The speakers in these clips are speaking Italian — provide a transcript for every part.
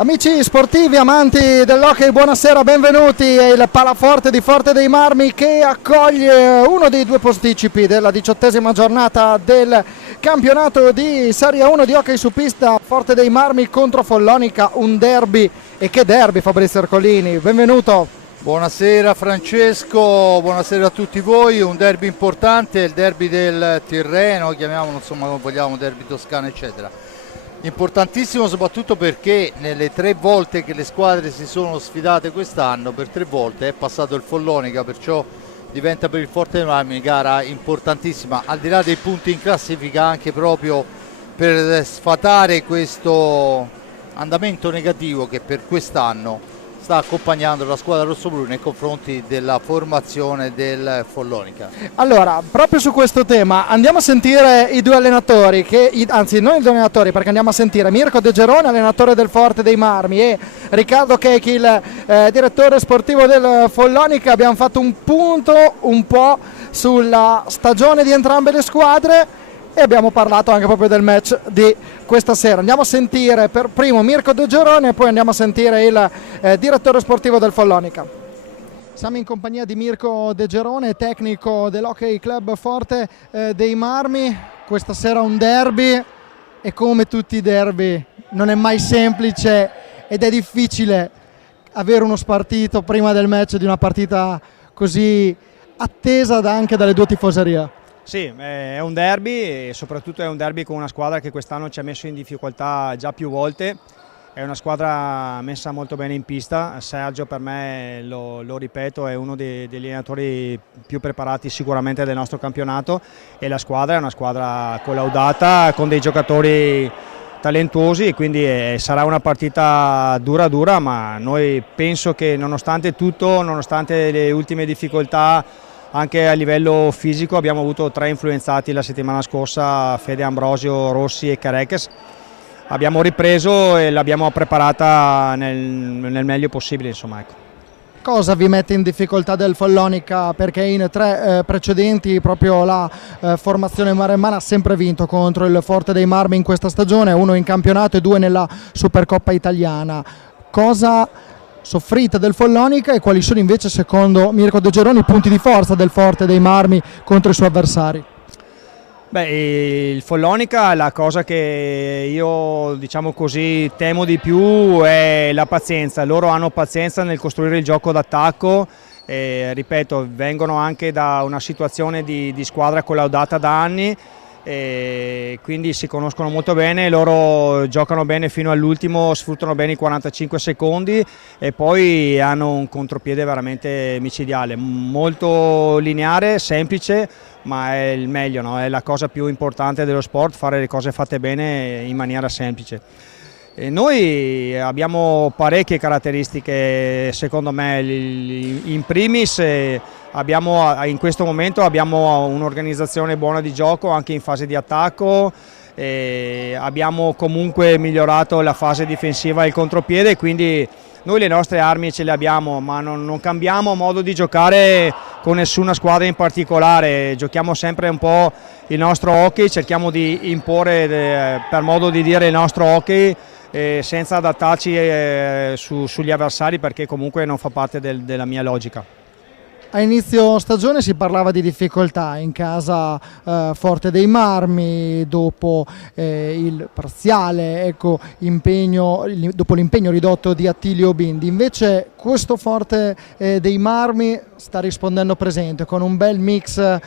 Amici sportivi, amanti dell'hockey, buonasera, benvenuti. È il Palaforte di Forte dei Marmi che accoglie uno dei due posticipi della 18ª giornata del campionato di Serie 1 di hockey su pista. Forte dei Marmi contro Follonica, un derby. E che derby, Fabrizio Ercolini, benvenuto. Buonasera Francesco, buonasera a tutti voi. Un derby importante, il derby del Tirreno, chiamiamolo insomma come vogliamo, derby toscano eccetera. Importantissimo soprattutto perché nelle 3 volte che le squadre si sono sfidate quest'anno, per 3 volte è passato il Follonica, perciò diventa per il Forte dei Marmi una gara importantissima, al di là dei punti in classifica, anche proprio per sfatare questo andamento negativo che per quest'anno sta accompagnando la squadra rossoblu nei confronti della formazione del Follonica. Allora, proprio su questo tema andiamo a sentire i due allenatori, anzi non i due allenatori, perché andiamo a sentire Mirko De Gerone, allenatore del Forte dei Marmi, e Riccardo Chechi, il direttore sportivo del Follonica. Abbiamo fatto un punto un po' sulla stagione di entrambe le squadre e abbiamo parlato anche proprio del match di questa sera. Andiamo a sentire per primo Mirko De Gerone e poi andiamo a sentire il direttore sportivo del Follonica. Siamo in compagnia di Mirko De Gerone, tecnico dell'Hockey Club Forte dei Marmi. Questa sera un derby e come tutti i derby non è mai semplice ed è difficile avere uno spartito prima del match di una partita così attesa anche dalle due tifoserie. Sì, è un derby e soprattutto è un derby con una squadra che quest'anno ci ha messo in difficoltà già più volte. È una squadra messa molto bene in pista. Sergio, per me, lo ripeto, è uno degli allenatori più preparati sicuramente del nostro campionato, e la squadra è una squadra collaudata con dei giocatori talentuosi, e quindi sarà una partita dura, ma noi penso che nonostante tutto, nonostante le ultime difficoltà anche a livello fisico, abbiamo avuto 3 influenzati la settimana scorsa, Fede Ambrosio, Rossi e Careches. Abbiamo ripreso e l'abbiamo preparata nel meglio possibile, insomma, ecco. Cosa vi mette in difficoltà del Follonica? Perché in 3 precedenti proprio la formazione maremmana ha sempre vinto contro il Forte dei Marmi in questa stagione, 1 in campionato e 2 nella Supercoppa italiana. Cosa soffrite del Follonica e quali sono invece, secondo Mirko De Gerone, i punti di forza del Forte dei Marmi contro i suoi avversari? Beh, il Follonica, la cosa che io, diciamo così, temo di più è la pazienza. Loro hanno pazienza nel costruire il gioco d'attacco, ripeto, vengono anche da una situazione di squadra collaudata da anni, e quindi si conoscono molto bene. Loro giocano bene fino all'ultimo, sfruttano bene i 45 secondi e poi hanno un contropiede veramente micidiale, molto lineare, semplice, ma è il meglio, no? È la cosa più importante dello sport, fare le cose fatte bene in maniera semplice. E noi abbiamo parecchie caratteristiche, secondo me. In primis in questo momento abbiamo un'organizzazione buona di gioco anche in fase di attacco, abbiamo comunque migliorato la fase difensiva e il contropiede, quindi noi le nostre armi ce le abbiamo, ma non cambiamo modo di giocare con nessuna squadra in particolare. Giochiamo sempre un po' il nostro hockey, cerchiamo di imporre, per modo di dire, il nostro hockey, senza adattarci sugli avversari, perché comunque non fa parte della mia logica. A inizio stagione si parlava di difficoltà in casa Forte dei Marmi dopo il parziale, ecco, dopo l'impegno ridotto di Attilio Bindi. Invece questo Forte dei Marmi sta rispondendo presente con un bel mix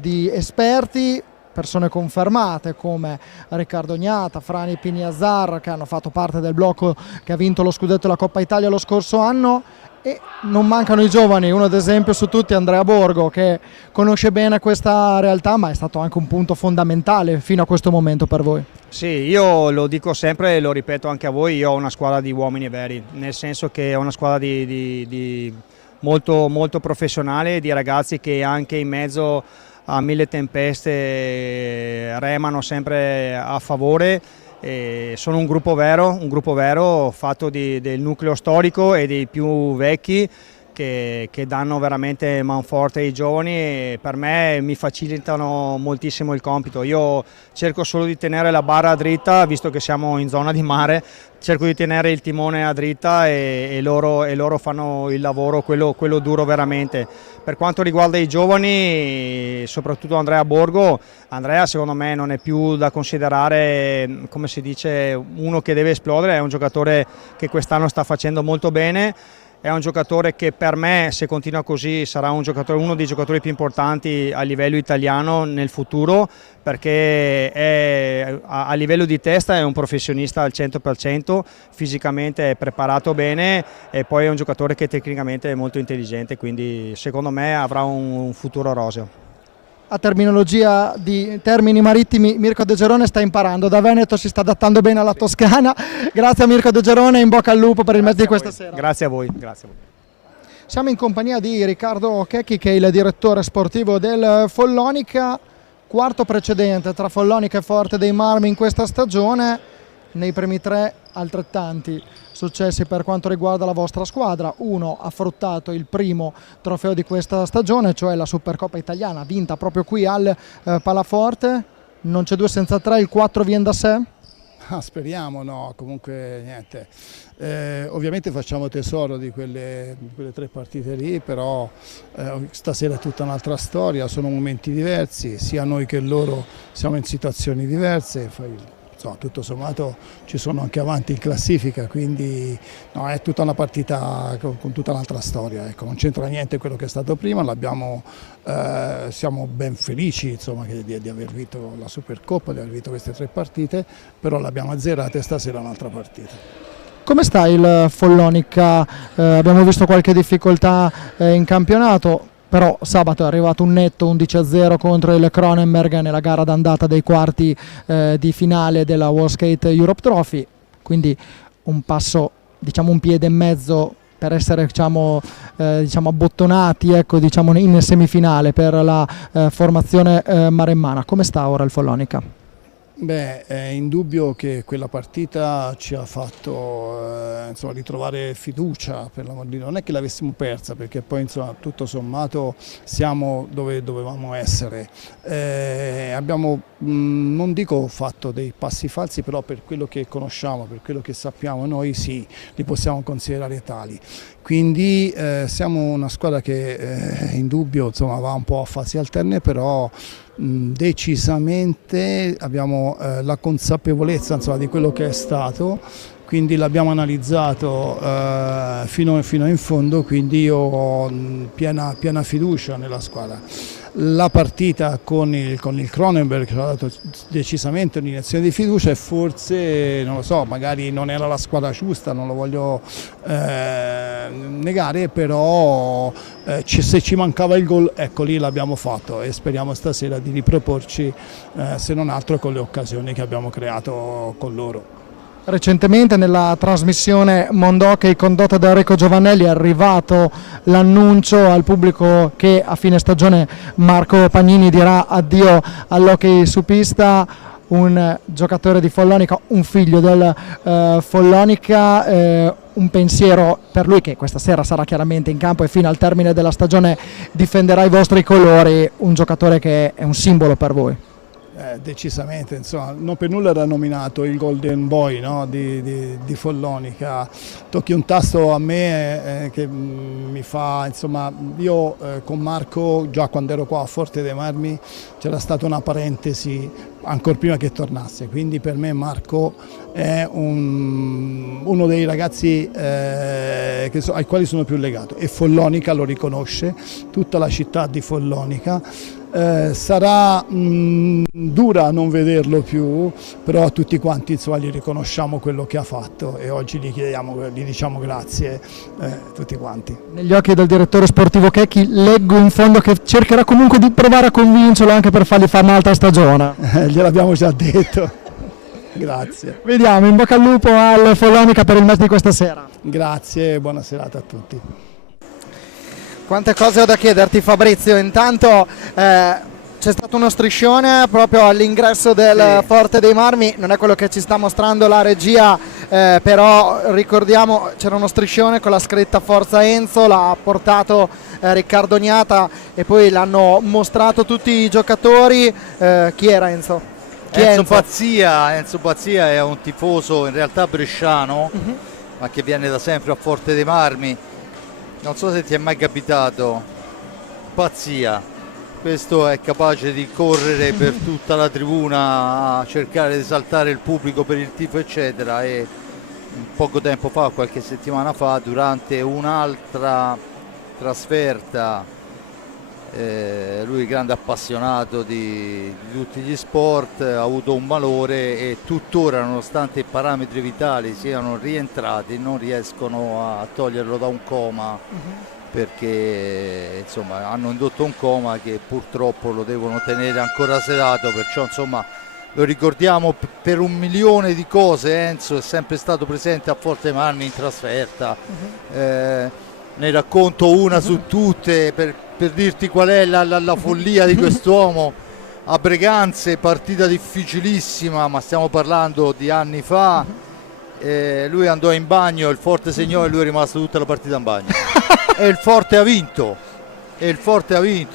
di esperti, persone confermate come Riccardo Gnata, Frani Piniazzar, che hanno fatto parte del blocco che ha vinto lo scudetto e la Coppa Italia lo scorso anno, e non mancano i giovani. Uno ad esempio su tutti, Andrea Borgo, che conosce bene questa realtà, ma è stato anche un punto fondamentale fino a questo momento per voi. Sì, io lo dico sempre e lo ripeto anche a voi, io ho una squadra di uomini veri, nel senso che ho una squadra di molto, molto professionale, di ragazzi che anche in mezzo a 1000 tempeste remano sempre a favore. Sono un gruppo vero fatto del nucleo storico e dei più vecchi, che danno veramente manforte ai giovani e per me mi facilitano moltissimo il compito. Io cerco solo di tenere la barra dritta, visto che siamo in zona di mare, cerco di tenere il timone a dritta e loro fanno il lavoro, quello duro veramente. Per quanto riguarda i giovani, soprattutto Andrea Borgo, Andrea secondo me non è più da considerare, come si dice, uno che deve esplodere, è un giocatore che quest'anno sta facendo molto bene. È un giocatore che per me, se continua così, sarà uno dei giocatori più importanti a livello italiano nel futuro, perché a livello di testa è un professionista al 100%, fisicamente è preparato bene e poi è un giocatore che tecnicamente è molto intelligente, quindi secondo me avrà un futuro roseo. A terminologia di termini marittimi, Mirko De Gerone sta imparando, da Veneto si sta adattando bene alla Toscana. Grazie a Mirko De Gerone, in bocca al lupo per il match di questa sera. Grazie a voi. Grazie a voi. Siamo in compagnia di Riccardo Checchi, che è il direttore sportivo del Follonica, quarto precedente tra Follonica e Forte dei Marmi in questa stagione, nei primi 3 altrettanti successi per quanto riguarda la vostra squadra. Uno ha fruttato il primo trofeo di questa stagione, cioè la Supercoppa italiana, vinta proprio qui al Palaforte. Non c'è 2 senza 3, il 4 viene da sé? Speriamo, no, comunque niente. Ovviamente facciamo tesoro di quelle 3 partite lì, però stasera è tutta un'altra storia, sono momenti diversi, sia noi che loro siamo in situazioni diverse. Insomma, tutto sommato ci sono anche avanti in classifica, quindi no, è tutta una partita con tutta un'altra storia, ecco, non c'entra niente quello che è stato prima, siamo ben felici, insomma, di aver vinto la Supercoppa, di aver vinto queste 3 partite, però l'abbiamo azzerata e stasera è un'altra partita. Come sta il Follonica? Abbiamo visto qualche difficoltà in campionato, però sabato è arrivato un netto 11-0 contro il Cronenberg nella gara d'andata dei quarti di finale della World Skate Europe Trophy, quindi un passo, diciamo un piede e mezzo per essere diciamo abbottonati, ecco, diciamo, in semifinale per la formazione maremmana. Come sta ora il Follonica? Beh, è indubbio che quella partita ci ha fatto insomma, ritrovare fiducia, per l'amor di Dio. Non è che l'avessimo persa, perché poi insomma, tutto sommato siamo dove dovevamo essere. Abbiamo, non dico fatto dei passi falsi, però per quello che conosciamo, per quello che sappiamo noi sì, li possiamo considerare tali. Quindi siamo una squadra che in dubbio insomma, va un po' a fasi alterne, però decisamente abbiamo la consapevolezza insomma, di quello che è stato, quindi l'abbiamo analizzato fino in fondo, quindi io ho piena fiducia nella squadra. La partita con il Cronenberg ci ha dato decisamente un'iniezione di fiducia e forse, non lo so, magari non era la squadra giusta, non lo voglio negare, però se ci mancava il gol, ecco lì l'abbiamo fatto e speriamo stasera di riproporci se non altro con le occasioni che abbiamo creato con loro. Recentemente nella trasmissione Mondohockey condotta da Enrico Giovannelli è arrivato l'annuncio al pubblico che a fine stagione Marco Pagnini dirà addio all'hockey su pista, un giocatore di Follonica, un figlio del Follonica, un pensiero per lui che questa sera sarà chiaramente in campo e fino al termine della stagione difenderà i vostri colori, un giocatore che è un simbolo per voi. Decisamente, insomma, non per nulla era nominato il Golden Boy, no, di Follonica. Tocchi un tasto a me che mi fa, insomma, io con Marco già quando ero qua a Forte dei Marmi c'era stata una parentesi ancora prima che tornasse, quindi per me Marco è uno dei ragazzi ai quali sono più legato e Follonica lo riconosce, tutta la città di Follonica. Sarà dura a non vederlo più, però a tutti quanti insomma, gli riconosciamo quello che ha fatto e oggi gli diciamo grazie tutti quanti. Negli occhi del direttore sportivo Checchi leggo in fondo che cercherà comunque di provare a convincerlo anche per fargli fare un'altra stagione. Gliel'abbiamo già detto. Grazie. Vediamo, in bocca al lupo al Follonica per il match di questa sera. Grazie e buona serata a tutti. Quante cose ho da chiederti Fabrizio, intanto c'è stato uno striscione proprio all'ingresso del Forte dei Marmi, non è quello che ci sta mostrando la regia però ricordiamo c'era uno striscione con la scritta Forza Enzo, l'ha portato Riccardo Gnata e poi l'hanno mostrato tutti i giocatori. Chi era Enzo? Enzo Pazzia è un tifoso in realtà bresciano, ma che viene da sempre a Forte dei Marmi. Non so se ti è mai capitato. Pazzia, questo è capace di correre per tutta la tribuna a cercare di esaltare il pubblico per il tifo eccetera, e poco tempo fa, qualche settimana fa, durante un'altra trasferta, lui grande appassionato di tutti gli sport, ha avuto un malore e tuttora, nonostante i parametri vitali siano rientrati, non riescono a toglierlo da un coma, perché insomma hanno indotto un coma che purtroppo lo devono tenere ancora sedato, perciò insomma lo ricordiamo per un milione di cose. Enzo è sempre stato presente a Forte dei Marmi in trasferta, ne racconto una su tutte per dirti qual è la follia di quest'uomo. A Breganze, partita difficilissima, ma stiamo parlando di anni fa, lui andò in bagno, il Forte segnò e lui è rimasto tutta la partita in bagno e il Forte ha vinto,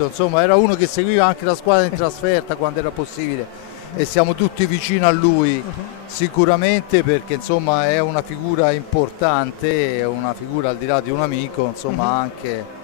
insomma era uno che seguiva anche la squadra in trasferta quando era possibile, e siamo tutti vicini a lui sicuramente, perché insomma è una figura importante, è una figura al di là di un amico, insomma anche.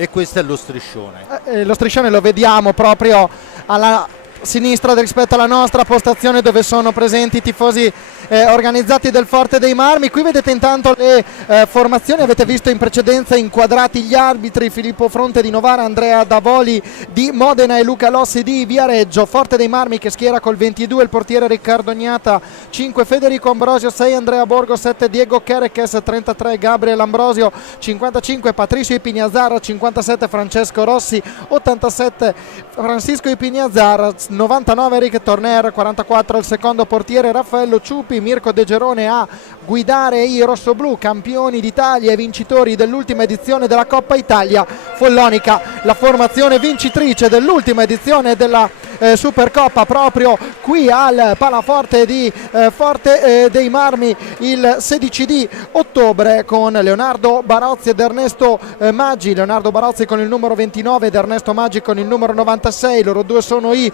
E questo è lo striscione. Lo striscione lo vediamo proprio alla sinistra rispetto alla nostra postazione, dove sono presenti i tifosi organizzati del Forte dei Marmi. Qui vedete intanto le formazioni, avete visto in precedenza inquadrati gli arbitri: Filippo Fronte di Novara, Andrea Davoli di Modena e Luca Lossi di Viareggio. Forte dei Marmi che schiera col 22 il portiere Riccardo Gnata, 5 Federico Ambrosio, 6 Andrea Borgo, 7 Diego Chereches, 33 Gabriel Ambrosio, 55 Patricio Ipignazzara, 57 Francesco Rossi, 87 Francisco Ipignazzara, 99 Enrique Torner, 44 il secondo portiere Raffaello Ciupi. Mirko De Gerone a guidare i rossoblù, campioni d'Italia e vincitori dell'ultima edizione della Coppa Italia. Follonica, la formazione vincitrice dell'ultima edizione della Supercoppa, proprio qui al Palaforte di Forte dei Marmi il 16 di ottobre, con Leonardo Barozzi ed Ernesto Maggi. Leonardo Barozzi con il numero 29 ed Ernesto Maggi con il numero 96. Loro due sono i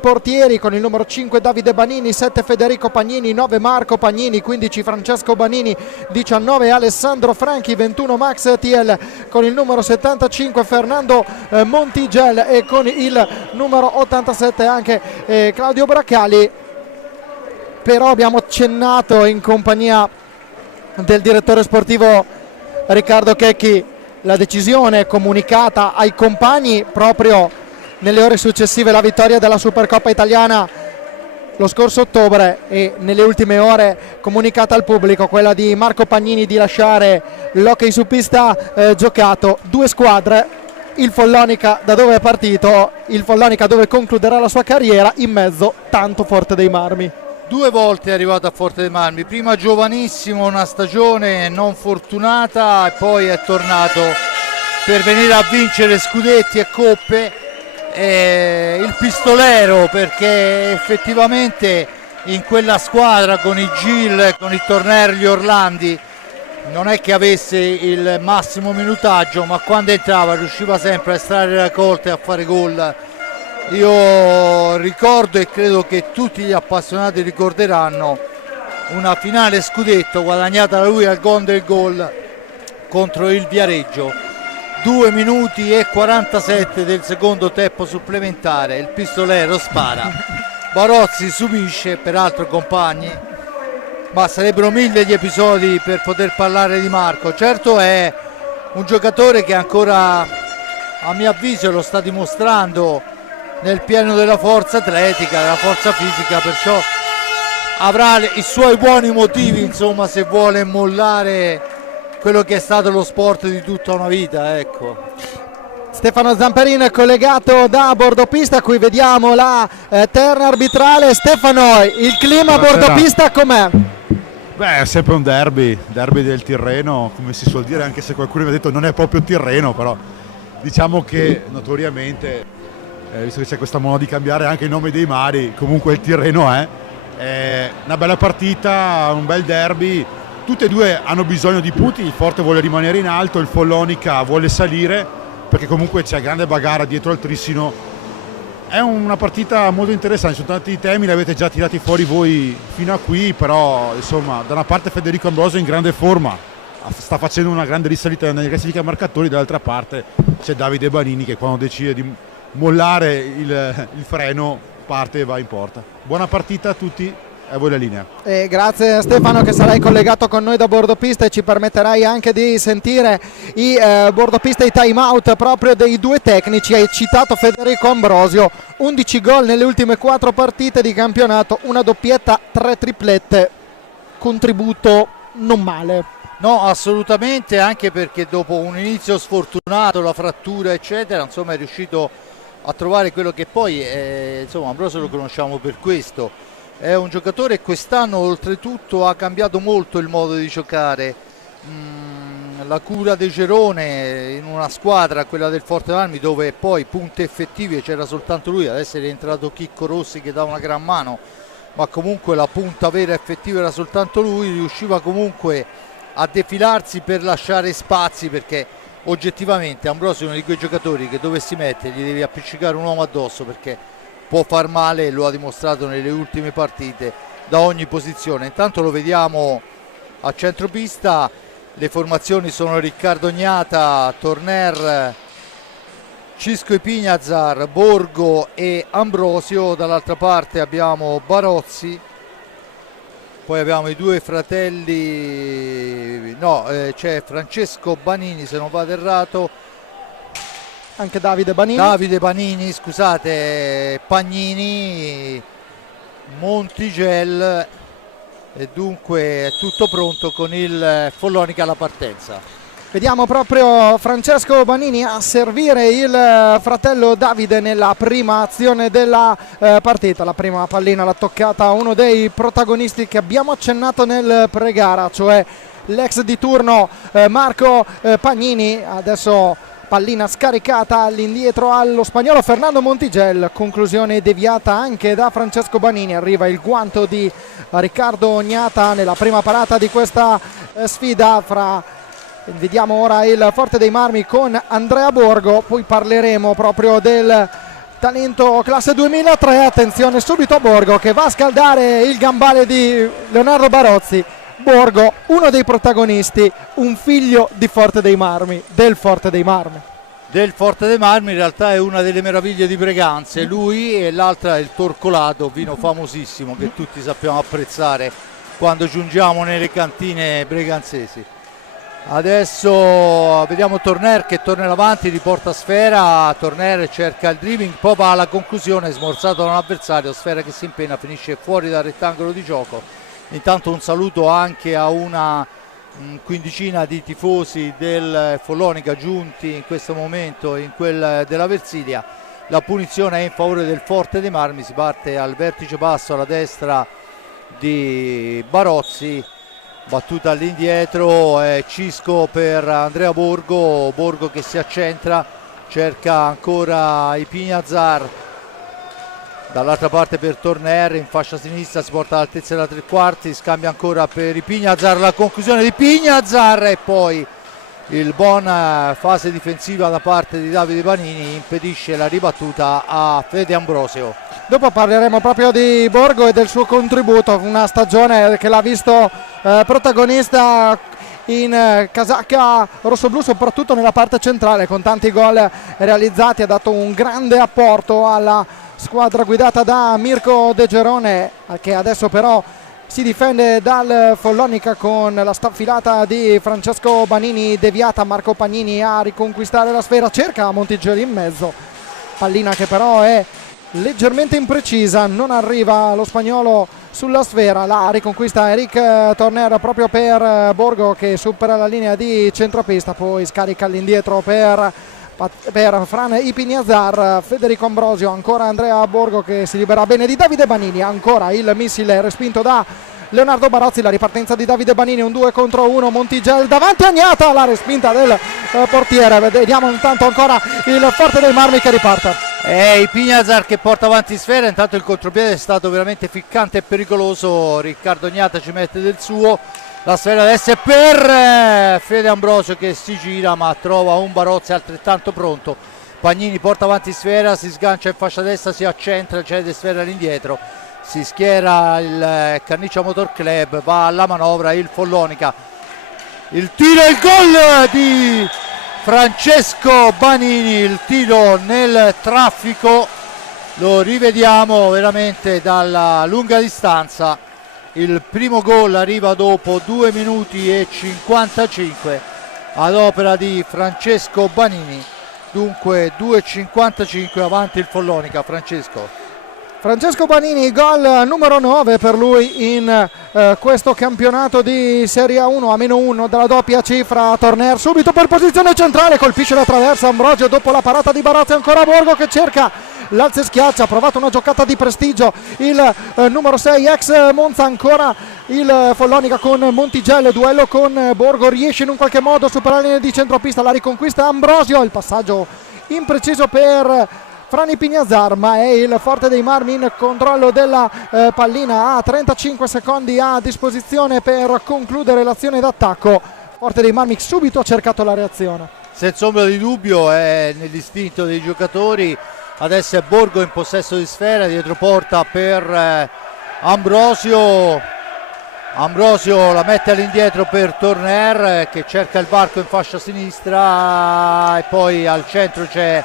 portieri. Con il numero 5 Davide Banini, 7 Federico Pagnini, 9 Marco Pagnini, 15 Francesco Banini, 19 Alessandro Franchi, 21 Max Thiel, con il numero 75 Fernando Montigel e con il numero 87 anche Claudio Bracali. Però abbiamo accennato in compagnia del direttore sportivo Riccardo Checchi la decisione comunicata ai compagni proprio nelle ore successive alla vittoria della Supercoppa italiana lo scorso ottobre, e nelle ultime ore comunicata al pubblico, quella di Marco Pagnini di lasciare l'hockey su pista giocato. Due squadre, il Follonica da dove è partito, il Follonica dove concluderà la sua carriera, in mezzo tanto Forte dei Marmi. 2 volte è arrivato a Forte dei Marmi, prima giovanissimo, una stagione non fortunata, e poi è tornato per venire a vincere scudetti e coppe. Il pistolero, perché effettivamente in quella squadra con i Gil, con i Torner, gli Orlandi, non è che avesse il massimo minutaggio, ma quando entrava riusciva sempre a estrarre raccolte e a fare gol. Io ricordo, e credo che tutti gli appassionati ricorderanno, una finale scudetto guadagnata da lui al gol del gol contro il Viareggio. 2 minuti e 47 del secondo tempo supplementare, il pistolero spara, Barozzi subisce, peraltro compagni, ma sarebbero 1000 gli episodi per poter parlare di Marco. Certo è un giocatore che ancora, a mio avviso, lo sta dimostrando nel pieno della forza atletica, della forza fisica, perciò avrà i suoi buoni motivi, insomma, se vuole mollare quello che è stato lo sport di tutta una vita, ecco. Stefano Zamperin collegato da bordopista, qui vediamo la terna arbitrale. Stefano, il clima a bordopista com'è? Beh, è sempre un derby del Tirreno, come si suol dire, anche se qualcuno mi ha detto non è proprio Tirreno, però diciamo che notoriamente, visto che c'è questa moda di cambiare anche il nome dei mari, comunque il Tirreno è. Una bella partita, un bel derby, tutte e due hanno bisogno di punti, il Forte vuole rimanere in alto, il Follonica vuole salire perché comunque c'è grande bagarra dietro al Trissino. È una partita molto interessante, sono tanti temi, li avete già tirati fuori voi fino a qui, però insomma da una parte Federico Ambrosio in grande forma, sta facendo una grande risalita nelle classifiche marcatori, dall'altra parte c'è Davide Banini che quando decide di mollare il freno parte e va in porta. Buona partita a tutti e a voi la linea. Grazie Stefano che sarai collegato con noi da bordopista e ci permetterai anche di sentire i bordopista, i time out proprio dei due tecnici. Hai citato Federico Ambrosio, 11 gol nelle ultime 4 partite di campionato, una doppietta, 3 triplette, contributo non male. No, assolutamente, anche perché dopo un inizio sfortunato, la frattura eccetera, insomma è riuscito a trovare quello che poi insomma Ambrosio lo conosciamo per questo, è un giocatore che quest'anno oltretutto ha cambiato molto il modo di giocare. La cura De Gerone in una squadra, quella del Forte dei Marmi, dove poi punti effettivi c'era soltanto lui, adesso è rientrato Chicco Rossi che dà una gran mano, ma comunque la punta vera e effettiva era soltanto lui, riusciva comunque a defilarsi per lasciare spazi, perché oggettivamente Ambrosio è uno di quei giocatori che dove si mette gli devi appiccicare un uomo addosso perché può far male, e lo ha dimostrato nelle ultime partite da ogni posizione. Intanto lo vediamo a centropista, le formazioni sono Riccardo Gnata, Torner, Cisco Ipignazar, Borgo e Ambrosio, dall'altra parte abbiamo Barozzi, poi abbiamo i due fratelli, c'è Francesco Banini se non vado errato, anche Davide Banini, scusate, Pagnini, Montigel, e dunque è tutto pronto con il Follonica alla partenza. Vediamo proprio Francesco Banini a servire il fratello Davide nella prima azione della partita. La prima pallina l'ha toccata uno dei protagonisti che abbiamo accennato nel pre-gara, cioè l'ex di turno Marco Pagnini. Adesso pallina scaricata all'indietro allo spagnolo Fernando Montigel, conclusione deviata anche da Francesco Banini. Arriva il guanto di Riccardo Gnata nella prima parata di questa sfida. Vediamo ora il Forte dei Marmi con Andrea Borgo, poi parleremo proprio del talento classe 2003. Attenzione subito a Borgo che va a scaldare il gambale di Leonardo Barozzi. Borgo, uno dei protagonisti, un figlio di Forte dei Marmi, del Forte dei Marmi. Del Forte dei Marmi, in realtà è una delle meraviglie di Breganze, lui, e l'altra è il Torcolato, vino famosissimo che tutti sappiamo apprezzare quando giungiamo nelle cantine breganzesi. Adesso vediamo Torner che torna in avanti, riporta Sfera, Torner cerca il dribbling, poi va alla conclusione, smorzato da un avversario, Sfera che si impegna, finisce fuori dal rettangolo di gioco. Intanto un saluto anche a una quindicina di tifosi del Follonica giunti in questo momento in quel della Versilia. La punizione è in favore del Forte dei Marmi, si parte al vertice basso alla destra di Barozzi, battuta all'indietro, Cisco per Andrea Borgo, Borgo che si accentra, cerca ancora Ipignazar, dall'altra parte per Torner, in fascia sinistra si porta all'altezza della tre quarti, scambia ancora per Ipignazar, la conclusione di Ipignazar e poi il buon fase difensiva da parte di Davide Banini impedisce la ribattuta a Fede Ambrosio. Dopo parleremo proprio di Borgo e del suo contributo, una stagione che l'ha visto protagonista in casacca rossoblù, soprattutto nella parte centrale, con tanti gol realizzati. Ha dato un grande apporto alla squadra guidata da Mirko De Gerone, che adesso però si difende dal Follonica con la staffilata di Francesco Banini deviata. Marco Pagnini a riconquistare la sfera, cerca Montigel in mezzo, pallina che però è leggermente imprecisa, non arriva lo spagnolo sulla sfera. La riconquista Eric Torner proprio per Borgo che supera la linea di centropista, poi scarica all'indietro per Fran Ipignazar. Federico Ambrosio, ancora Andrea Borgo che si libera bene di Davide Banini, ancora il missile respinto da Leonardo Barozzi, la ripartenza di Davide Banini, un 2 contro 1, Montigel davanti a Gnata, la respinta del portiere. Vediamo intanto ancora il Forte dei Marmi che riparte. È Ipignazar che porta avanti sfera, intanto il contropiede è stato veramente ficcante e pericoloso, Riccardo Gnata ci mette del suo, la sfera adesso è per Fede Ambrosio che si gira ma trova un Barozzi altrettanto pronto. Pagnini porta avanti sfera, si sgancia in fascia destra, si accentra, cede sfera all'indietro, si schiera il Canniccia Motor Club, va alla manovra il Follonica, il tiro e il gol di Francesco Banini, il tiro nel traffico, lo rivediamo veramente dalla lunga distanza, il primo gol arriva dopo 2 minuti e 55 ad opera di Francesco Banini, dunque 2,55 avanti il Follonica. Francesco Banini, gol numero 9 per lui in questo campionato di Serie A1, a -1 dalla doppia cifra. Torner subito per posizione centrale, colpisce la traversa Ambrosio dopo la parata di Barozzi, ancora Borgo che cerca l'alza e schiaccia, ha provato una giocata di prestigio il numero 6 ex Monza, ancora il Follonica con Montigello, duello con Borgo, riesce in un qualche modo a superare la linea di centropista, la riconquista Ambrosio, il passaggio impreciso per Frani Pignazar, ma è il Forte dei Marmi in controllo della pallina, ha 35 secondi a disposizione per concludere l'azione d'attacco. Forte dei Marmi subito ha cercato la reazione. Senza ombra di dubbio è nell'istinto dei giocatori, adesso è Borgo in possesso di sfera, dietro porta per Ambrosio, la mette all'indietro per Torner che cerca il varco in fascia sinistra e poi al centro c'è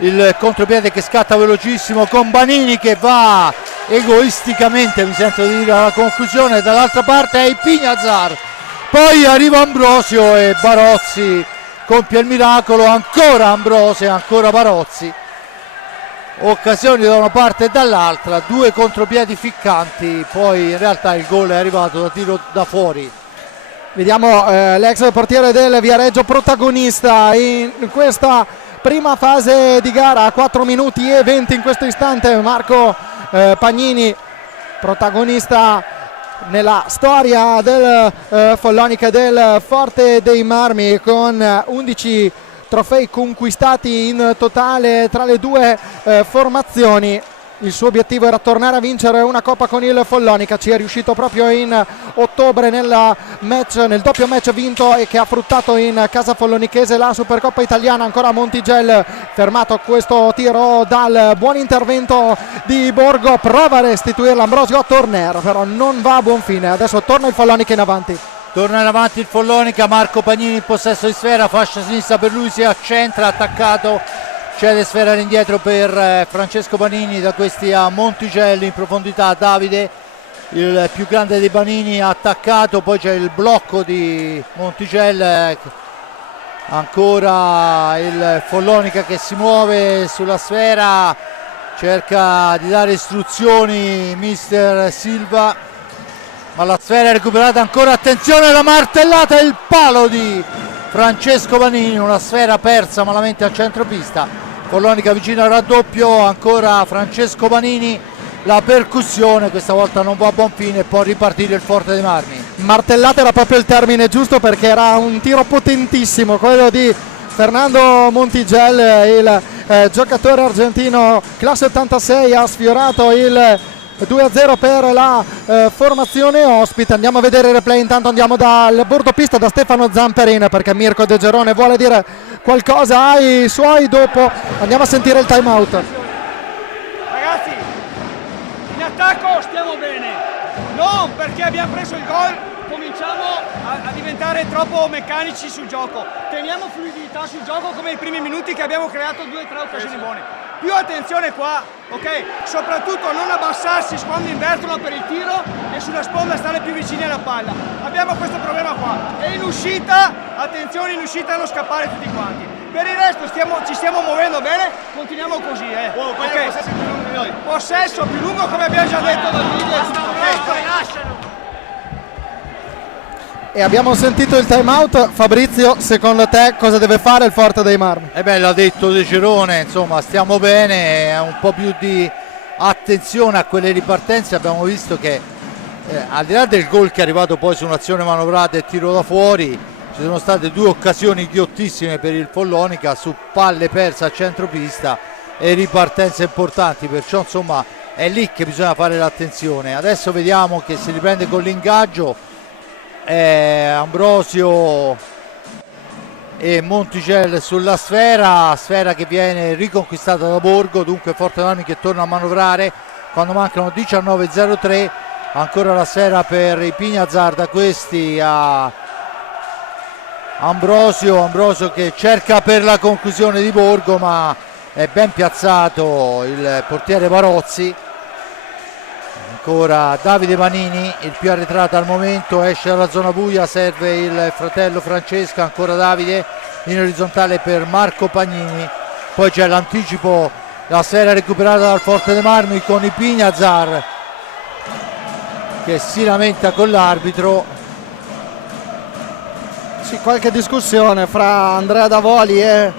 il contropiede che scatta velocissimo con Banini che va egoisticamente, mi sento di dire, alla conclusione. Dall'altra parte è Ipignazar, poi arriva Ambrosio e Barozzi compie il miracolo, ancora Ambrosio e ancora Barozzi, occasioni da una parte e dall'altra, 2 contropiedi ficcanti, poi in realtà il gol è arrivato da tiro da fuori. Vediamo l'ex portiere del Viareggio protagonista in questa prima fase di gara, 4 minuti e 20 in questo istante, Marco Pagnini, protagonista nella storia del Follonica, del Forte dei Marmi, con 11 trofei conquistati in totale tra le due formazioni. Il suo obiettivo era tornare a vincere una coppa con il Follonica, ci è riuscito proprio in ottobre nel doppio match vinto e che ha fruttato in casa follonichese la Supercoppa italiana. Ancora Montigel, fermato questo tiro dal buon intervento di Borgo, prova a restituirla Ambrosio a Torner, però non va a buon fine. Adesso torna il Follonica in avanti. Torna in avanti il Follonica, Marco Pagnini in possesso di sfera, fascia sinistra per lui, si accentra, attaccato, cede sfera all'indietro per Francesco Banini, da questi a Montigelli in profondità, Davide il più grande dei Banini attaccato, poi c'è il blocco di Montigelli, ancora il Follonica che si muove sulla sfera, cerca di dare istruzioni mister Silva, ma la sfera è recuperata ancora, attenzione la martellata e il palo di Francesco Banini, una sfera persa malamente a centropista. Follonica vicino al raddoppio, ancora Francesco Banini, la percussione questa volta non va a buon fine, può ripartire il Forte dei Marmi. Martellata era proprio il termine giusto, perché era un tiro potentissimo quello di Fernando Montigel, il giocatore argentino classe 86, ha sfiorato il 2-0 per la formazione ospite. Andiamo a vedere il replay, intanto andiamo dal bordopista, da Stefano Zamperin, perché Mirko De Gerone vuole dire qualcosa ai suoi dopo. Andiamo a sentire il time out. Ragazzi, in attacco stiamo bene, non perché abbiamo preso il gol cominciamo a diventare troppo meccanici sul gioco, teniamo fluidità sul gioco come i primi minuti che abbiamo creato 2 o 3 occasioni buone. Più attenzione qua, ok? Soprattutto non abbassarsi quando invertono per il tiro e sulla sponda stare più vicini alla palla. Abbiamo questo problema qua. E in uscita, attenzione in uscita a non scappare tutti quanti. Per il resto ci stiamo muovendo bene, continuiamo così, okay. Possesso più lungo di noi. Possesso più lungo come abbiamo già detto dal video. Lascialo. E abbiamo sentito il time out. Fabrizio, secondo te cosa deve fare il Forte dei Marmi? L'ha detto De Gerone, insomma stiamo bene, un po' più di attenzione a quelle ripartenze. Abbiamo visto che al di là del gol che è arrivato poi su un'azione manovrata e tiro da fuori, ci sono state 2 occasioni ghiottissime per il Follonica su palle perse a centropista, e ripartenze importanti, perciò insomma è lì che bisogna fare l'attenzione. Adesso vediamo che si riprende con l'ingaggio Ambrosio e Monticelli sulla sfera che viene riconquistata da Borgo, dunque Forte dei Marmi che torna a manovrare quando mancano 19:03. Ancora la sfera per i Pignazar, da questi a Ambrosio che cerca per la conclusione di Borgo, ma è ben piazzato il portiere Barozzi. Ancora Davide Banini, il più arretrato al momento, esce dalla zona buia, serve il fratello Francesco, ancora Davide in orizzontale per Marco Pagnini, poi c'è l'anticipo, la sfera recuperata dal Forte dei Marmi con i Pignazar che si lamenta con l'arbitro. Sì, qualche discussione fra Andrea Davoli e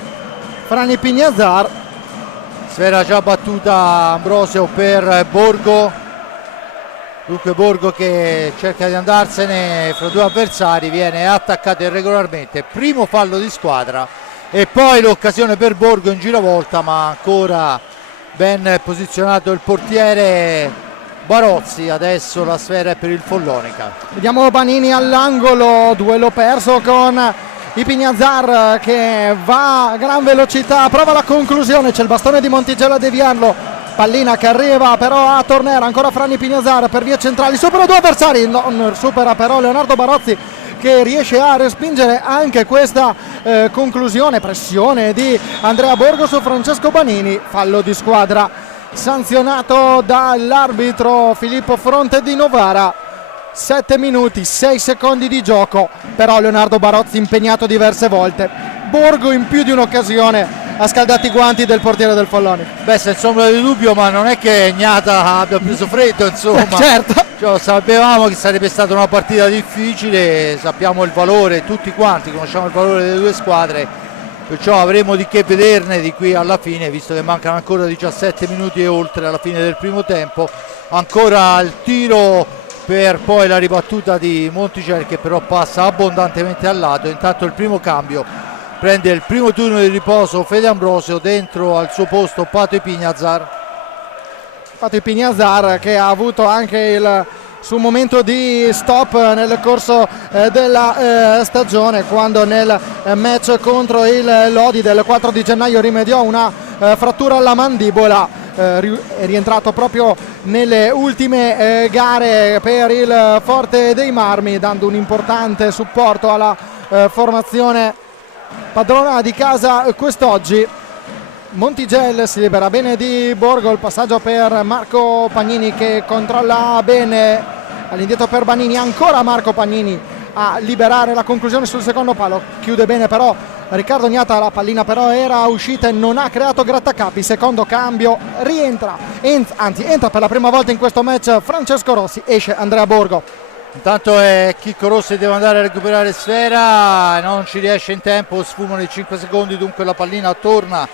Franny Pignazar. Sfera già battuta Ambrosio per Borgo, dunque Borgo che cerca di andarsene fra due avversari, viene attaccato irregolarmente, primo fallo di squadra e poi l'occasione per Borgo in giravolta, ma ancora ben posizionato il portiere Barozzi. Adesso la sfera è per il Follonica. Vediamo Banini all'angolo, duello perso con i Pignazar che va a gran velocità, prova la conclusione, c'è il bastone di Monticelli a deviarlo, pallina che arriva però a Tornera, ancora Franny Pignazar per vie centrali, supera due avversari, non supera però Leonardo Barozzi che riesce a respingere anche questa conclusione, pressione di Andrea Borgo su Francesco Banini, fallo di squadra sanzionato dall'arbitro Filippo Fronte di Novara. 7 minuti 6 secondi di gioco, però Leonardo Barozzi impegnato diverse volte, Borgo in più di un'occasione ha scaldato i guanti del portiere del Follonica. Beh, senza ombra di dubbio, ma non è che Gnata abbia preso freddo, insomma. Certo, Cioè, sapevamo che sarebbe stata una partita difficile, sappiamo il valore, tutti quanti conosciamo il valore delle due squadre, perciò avremo di che vederne di qui alla fine, visto che mancano ancora 17 minuti e oltre alla fine del primo tempo. Ancora il tiro per poi la ribattuta di Monticelli che però passa abbondantemente al lato. Intanto il primo cambio, prende il primo turno di riposo Fede Ambrosio, dentro al suo posto Pato Pignazar. Pato Pignazar che ha avuto anche il suo momento di stop nel corso della stagione, quando nel match contro il Lodi del 4 di gennaio rimediò una frattura alla mandibola. È rientrato proprio nelle ultime gare per il Forte dei Marmi, dando un importante supporto alla formazione padrona di casa quest'oggi. Monticelli si libera bene di Borgo, il passaggio per Marco Pagnini che controlla bene, all'indietro per Banini, ancora Marco Pagnini a liberare la conclusione sul secondo palo, chiude bene però Riccardo Gnata, la pallina però era uscita e non ha creato grattacapi. Secondo cambio, rientra, entra per la prima volta in questo match Francesco Rossi, esce Andrea Borgo. Intanto è Chicco Rossi che deve andare a recuperare sfera, non ci riesce in tempo, sfumano i 5 secondi, dunque la pallina torna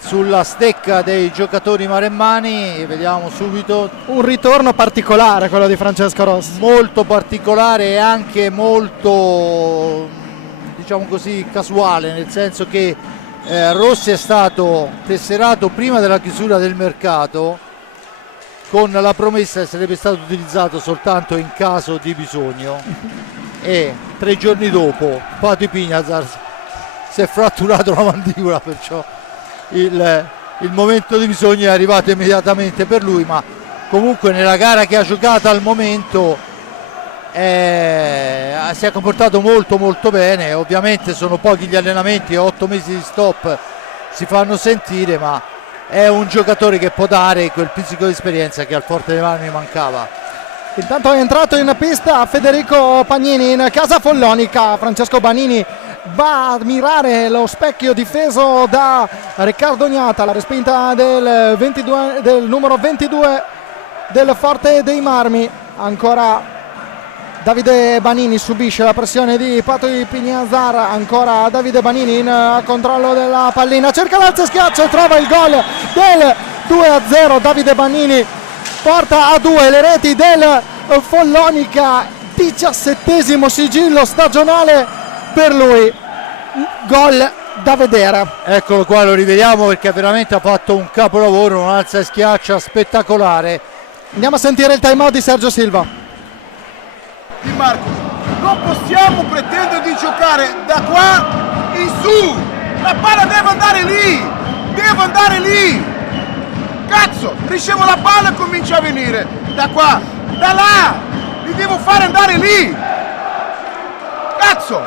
sulla stecca dei giocatori maremmani. Vediamo subito un ritorno particolare quello di Francesco Rossi, molto particolare e anche molto, diciamo così, casuale, nel senso che Rossi è stato tesserato prima della chiusura del mercato con la promessa che sarebbe stato utilizzato soltanto in caso di bisogno e 3 giorni dopo Pato Pignazar si è fratturato la mandibola, perciò il momento di bisogno è arrivato immediatamente per lui, ma comunque nella gara che ha giocato al momento si è comportato molto bene. Ovviamente sono pochi gli allenamenti e 8 mesi di stop si fanno sentire, ma è un giocatore che può dare quel pizzico di esperienza che al Forte dei Marmi mancava. Intanto è entrato in pista Federico Pagnini in casa Follonica. Francesco Banini va a mirare lo specchio difeso da Riccardo Gnata, la respinta del numero 22 del Forte dei Marmi. Ancora Davide Banini subisce la pressione di Pato Pignazar, ancora Davide Banini in controllo della pallina, cerca l'alzo schiaccio e trova il gol del 2-0. Davide Banini porta a 2 le reti del Follonica, 17° sigillo stagionale per lui. Gol da vedere. Eccolo qua, lo rivediamo perché veramente ha fatto un capolavoro, un alza e schiaccia spettacolare. Andiamo a sentire il time out di Sergio Silva. Di Marco, non possiamo pretendere di giocare da qua in su, la palla deve andare lì, cazzo, ricevo la palla e comincia a venire da qua, da là, li devo fare andare lì, cazzo,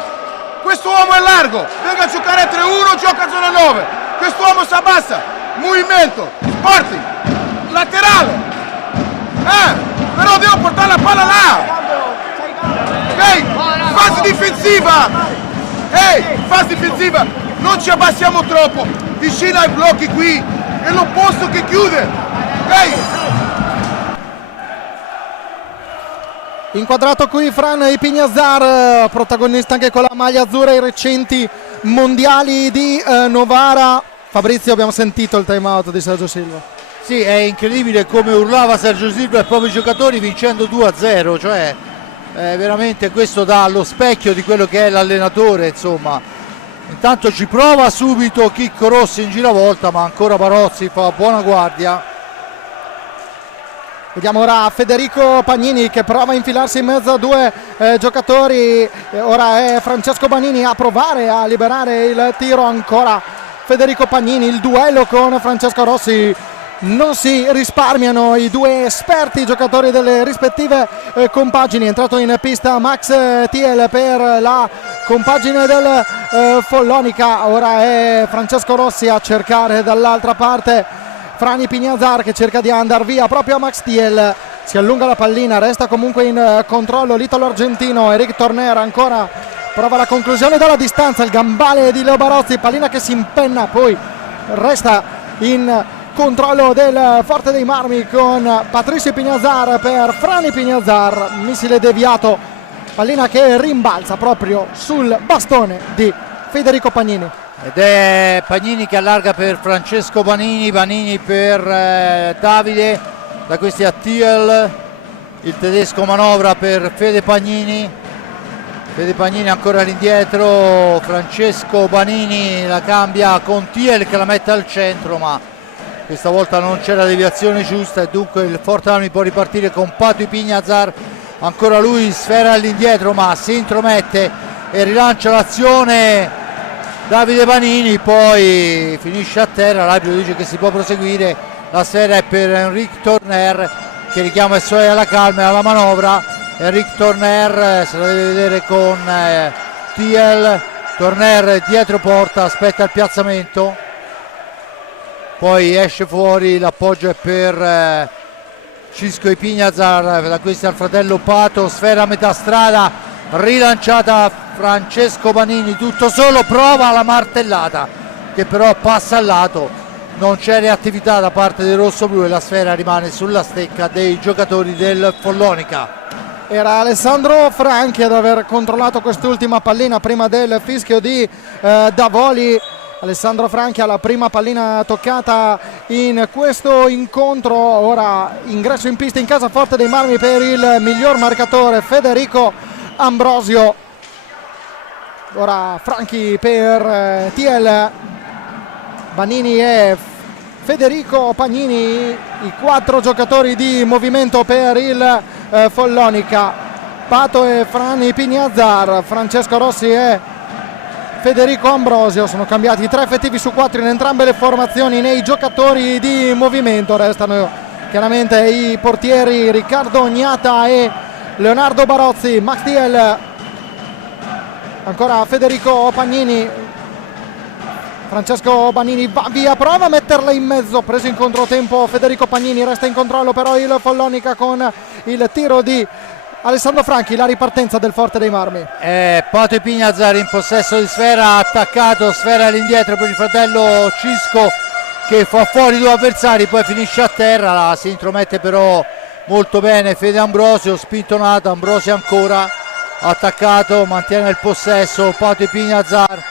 questo uomo è largo, venga a giocare a 3-1, gioca a zona 9, questo uomo si abbassa, movimento, sporting, laterale, però devo portare la palla là. Ok, fase difensiva, non ci abbassiamo troppo, vicino ai blocchi qui, è l'opposto che chiude, ok? Inquadrato qui Fran Ipignazar, protagonista anche con la maglia azzurra ai recenti mondiali di Novara. Fabrizio, abbiamo sentito il time out di Sergio Silva. Sì, è incredibile come urlava Sergio Silva ai propri giocatori vincendo 2-0, cioè veramente questo dà lo specchio di quello che è l'allenatore, insomma. Intanto ci prova subito Chicco Rossi in giravolta, ma ancora Barozzi fa buona guardia. Vediamo ora Federico Pagnini che prova a infilarsi in mezzo a due giocatori. Ora è Francesco Banini a provare a liberare il tiro. Ancora Federico Pagnini, il duello con Francesco Rossi. Non si risparmiano i due esperti giocatori delle rispettive compagini. È entrato in pista Max Thiel per la compagine del Follonica. Ora è Francesco Rossi a cercare dall'altra parte Frani Pignazar che cerca di andare via proprio a Max Thiel. Si allunga la pallina, resta comunque in controllo l'italo-argentino. Eric Torner ancora prova la conclusione dalla distanza, il gambale di Leo Barozzi, pallina che si impenna, poi resta in controllo del Forte dei Marmi con Patricio Pignazar per Frani Pignazar, missile deviato, pallina che rimbalza proprio sul bastone di Federico Pagnini. Ed è Pagnini che allarga per Francesco Banini per Davide, da questi a Thiel, il tedesco manovra per Fede Pagnini ancora all'indietro, Francesco Banini la cambia con Thiel che la mette al centro, ma questa volta non c'è la deviazione giusta e dunque il Forte Armi può ripartire con Pato Ipignazar, ancora lui, sfera all'indietro ma si intromette e rilancia l'azione Davide Banini, poi finisce a terra, l'arbitro dice che si può proseguire, la sfera è per Enric Torner che richiama il suoi alla calma e alla manovra. Enric Torner se la deve vedere con Thiel, Torner dietro porta, aspetta il piazzamento, poi esce fuori, l'appoggio è per Cisco Ipignazar, da questi al fratello Pato, sfera a metà strada, rilanciata Francesco Banini tutto solo, prova la martellata che però passa al lato, non c'è reattività da parte dei rossoblù e la sfera rimane sulla stecca dei giocatori del Follonica. Era Alessandro Franchi ad aver controllato quest'ultima pallina prima del fischio di Davoli. Alessandro Franchi alla prima pallina toccata in questo incontro. Ora ingresso in pista in casa Forte dei Marmi per il miglior marcatore Federico Ambrosio. Ora Franchi per Thiel, Banini e Federico Pagnini, i 4 giocatori di movimento per il Follonica. Pato e Frani Pignazar, Francesco Rossi e Federico Ambrosio sono cambiati 3 effettivi su 4 in entrambe le formazioni nei giocatori di movimento. Restano chiaramente i portieri Riccardo Ognata e Leonardo Barozzi. Max Thiel, ancora Federico Pagnini, Francesco Banini va via, prova a metterla in mezzo, preso in controtempo Federico Pagnini, resta in controllo però il Follonica con il tiro di Alessandro Franchi, la ripartenza del Forte dei Marmi. Pato Ipignazar in possesso di sfera, attaccato, sfera all'indietro per il fratello Cisco che fa fuori 2 avversari, poi finisce a terra, si intromette però molto bene Fede Ambrosio, spintonato, Ambrosio ancora attaccato, mantiene il possesso, Pato Ipignazar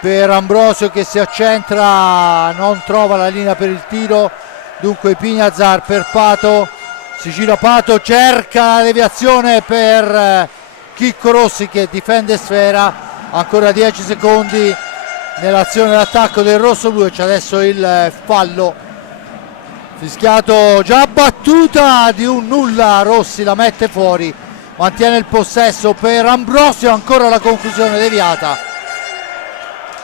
per Ambrosio che si accentra, non trova la linea per il tiro, dunque Ipignazar per Pato, si gira Pato, cerca la deviazione per Chicco Rossi che difende sfera, ancora 10 secondi, nell'azione d'attacco del rosso-blu e c'è adesso il fallo fischiato, già battuta di un nulla. Rossi la mette fuori, mantiene il possesso per Ambrosio, ancora la conclusione deviata,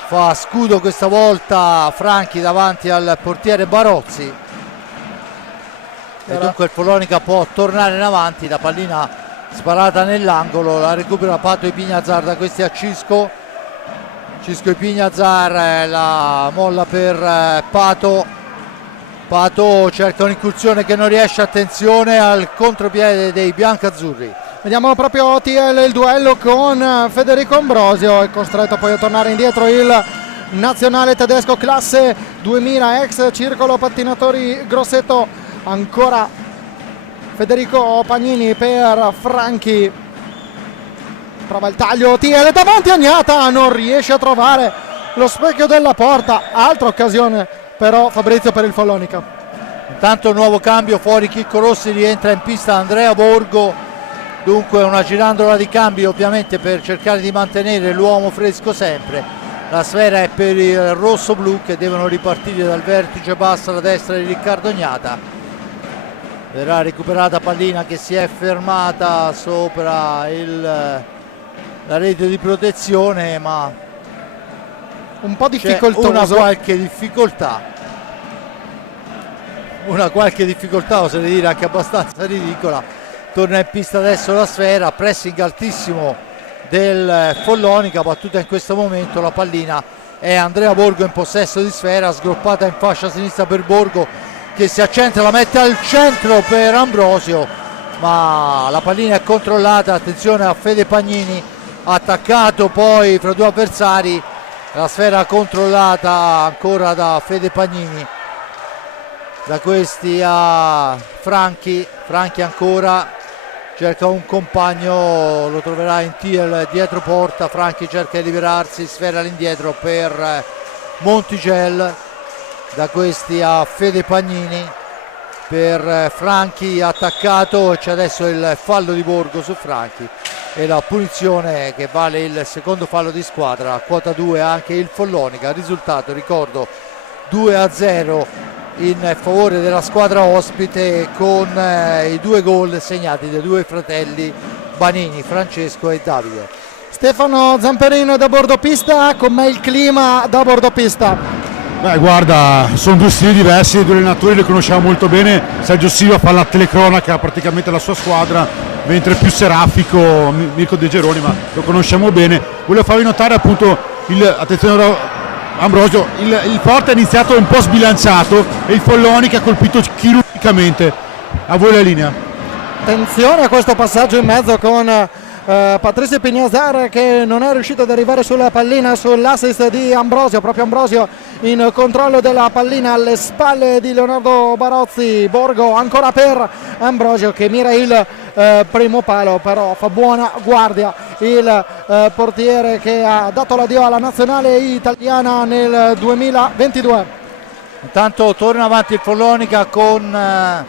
fa scudo questa volta Franchi davanti al portiere Barozzi e dunque il Follonica può tornare in avanti. La pallina sparata nell'angolo, la recupera Pato Ipignazar, da questi a Cisco Ipignazar, la molla per Pato cerca un'incursione che non riesce, attenzione al contropiede dei biancazzurri. Vediamo proprio TL il duello con Federico Ambrosio, è costretto poi a tornare indietro il nazionale tedesco classe 2000 ex Circolo Pattinatori Grosseto. Ancora Federico Pagnini per Franchi, prova il taglio, TL davanti a Gnata, non riesce a trovare lo specchio della porta, altra occasione però Fabrizio per il Follonica. Intanto nuovo cambio, fuori Chicco Rossi, rientra in pista Andrea Borgo, dunque una girandola di cambio ovviamente per cercare di mantenere l'uomo fresco sempre. La sfera è per il rosso-blu che devono ripartire dal vertice basso alla destra di Riccardo Gnata. Verrà recuperata pallina che si è fermata sopra la rete di protezione, ma un po' difficoltoso, una qualche difficoltà oserei dire anche abbastanza ridicola. Torna in pista adesso la sfera, pressing altissimo del Follonica, battuta in questo momento la pallina è Andrea Borgo in possesso di sfera, sgroppata in fascia sinistra per Borgo che si accentra, la mette al centro per Ambrosio, ma la pallina è controllata. Attenzione a Fede Pagnini, attaccato poi fra due avversari, la sfera controllata ancora da Fede Pagnini, da questi a Franchi ancora cerca un compagno, lo troverà in TL dietro porta. Franchi cerca di liberarsi, sfera all'indietro per Montigel, da questi a Fede Pagnini per Franchi, attaccato, c'è adesso il fallo di Borgo su Franchi e la punizione che vale il secondo fallo di squadra. A quota 2 anche il Follonica, risultato ricordo 2-0 in favore della squadra ospite, con i due gol segnati dai due fratelli Banini, Francesco e Davide. Stefano Zamperin da bordopista, com'è il clima da bordopista? Beh, guarda, sono due stili diversi, i due allenatori li conosciamo molto bene. Sergio Silva fa la telecronaca praticamente la sua squadra, mentre più serafico Mirko De Geroni, ma lo conosciamo bene. Volevo farvi notare appunto attenzione Ambrosio, il Forte è iniziato un po' sbilanciato e il Follonica ha colpito chirurgicamente. A voi la linea. Attenzione a questo passaggio in mezzo con Patrizio Pignazar che non è riuscito ad arrivare sulla pallina, sull'assist di Ambrosio, proprio Ambrosio in controllo della pallina alle spalle di Leonardo Barozzi. Borgo ancora per Ambrosio che mira il primo palo, però fa buona guardia il portiere che ha dato l'addio alla nazionale italiana nel 2022. Intanto torna avanti il Follonica con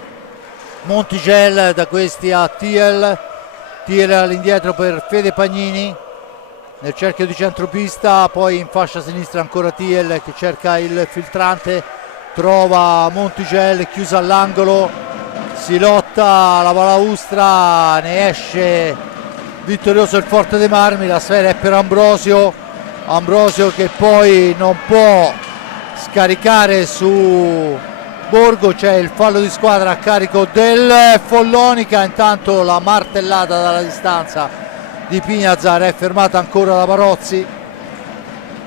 Montigel, da questi a TL all'indietro per Fede Pagnini nel cerchio di centropista, poi in fascia sinistra ancora TL che cerca il filtrante, trova Montigel chiusa all'angolo, si lotta la balaustra, ne esce vittorioso il Forte dei Marmi. La sfera è per Ambrosio che poi non può scaricare su Borgo, c'è il fallo di squadra a carico del Follonica. Intanto la martellata dalla distanza di Pignazar è fermata ancora da Barozzi,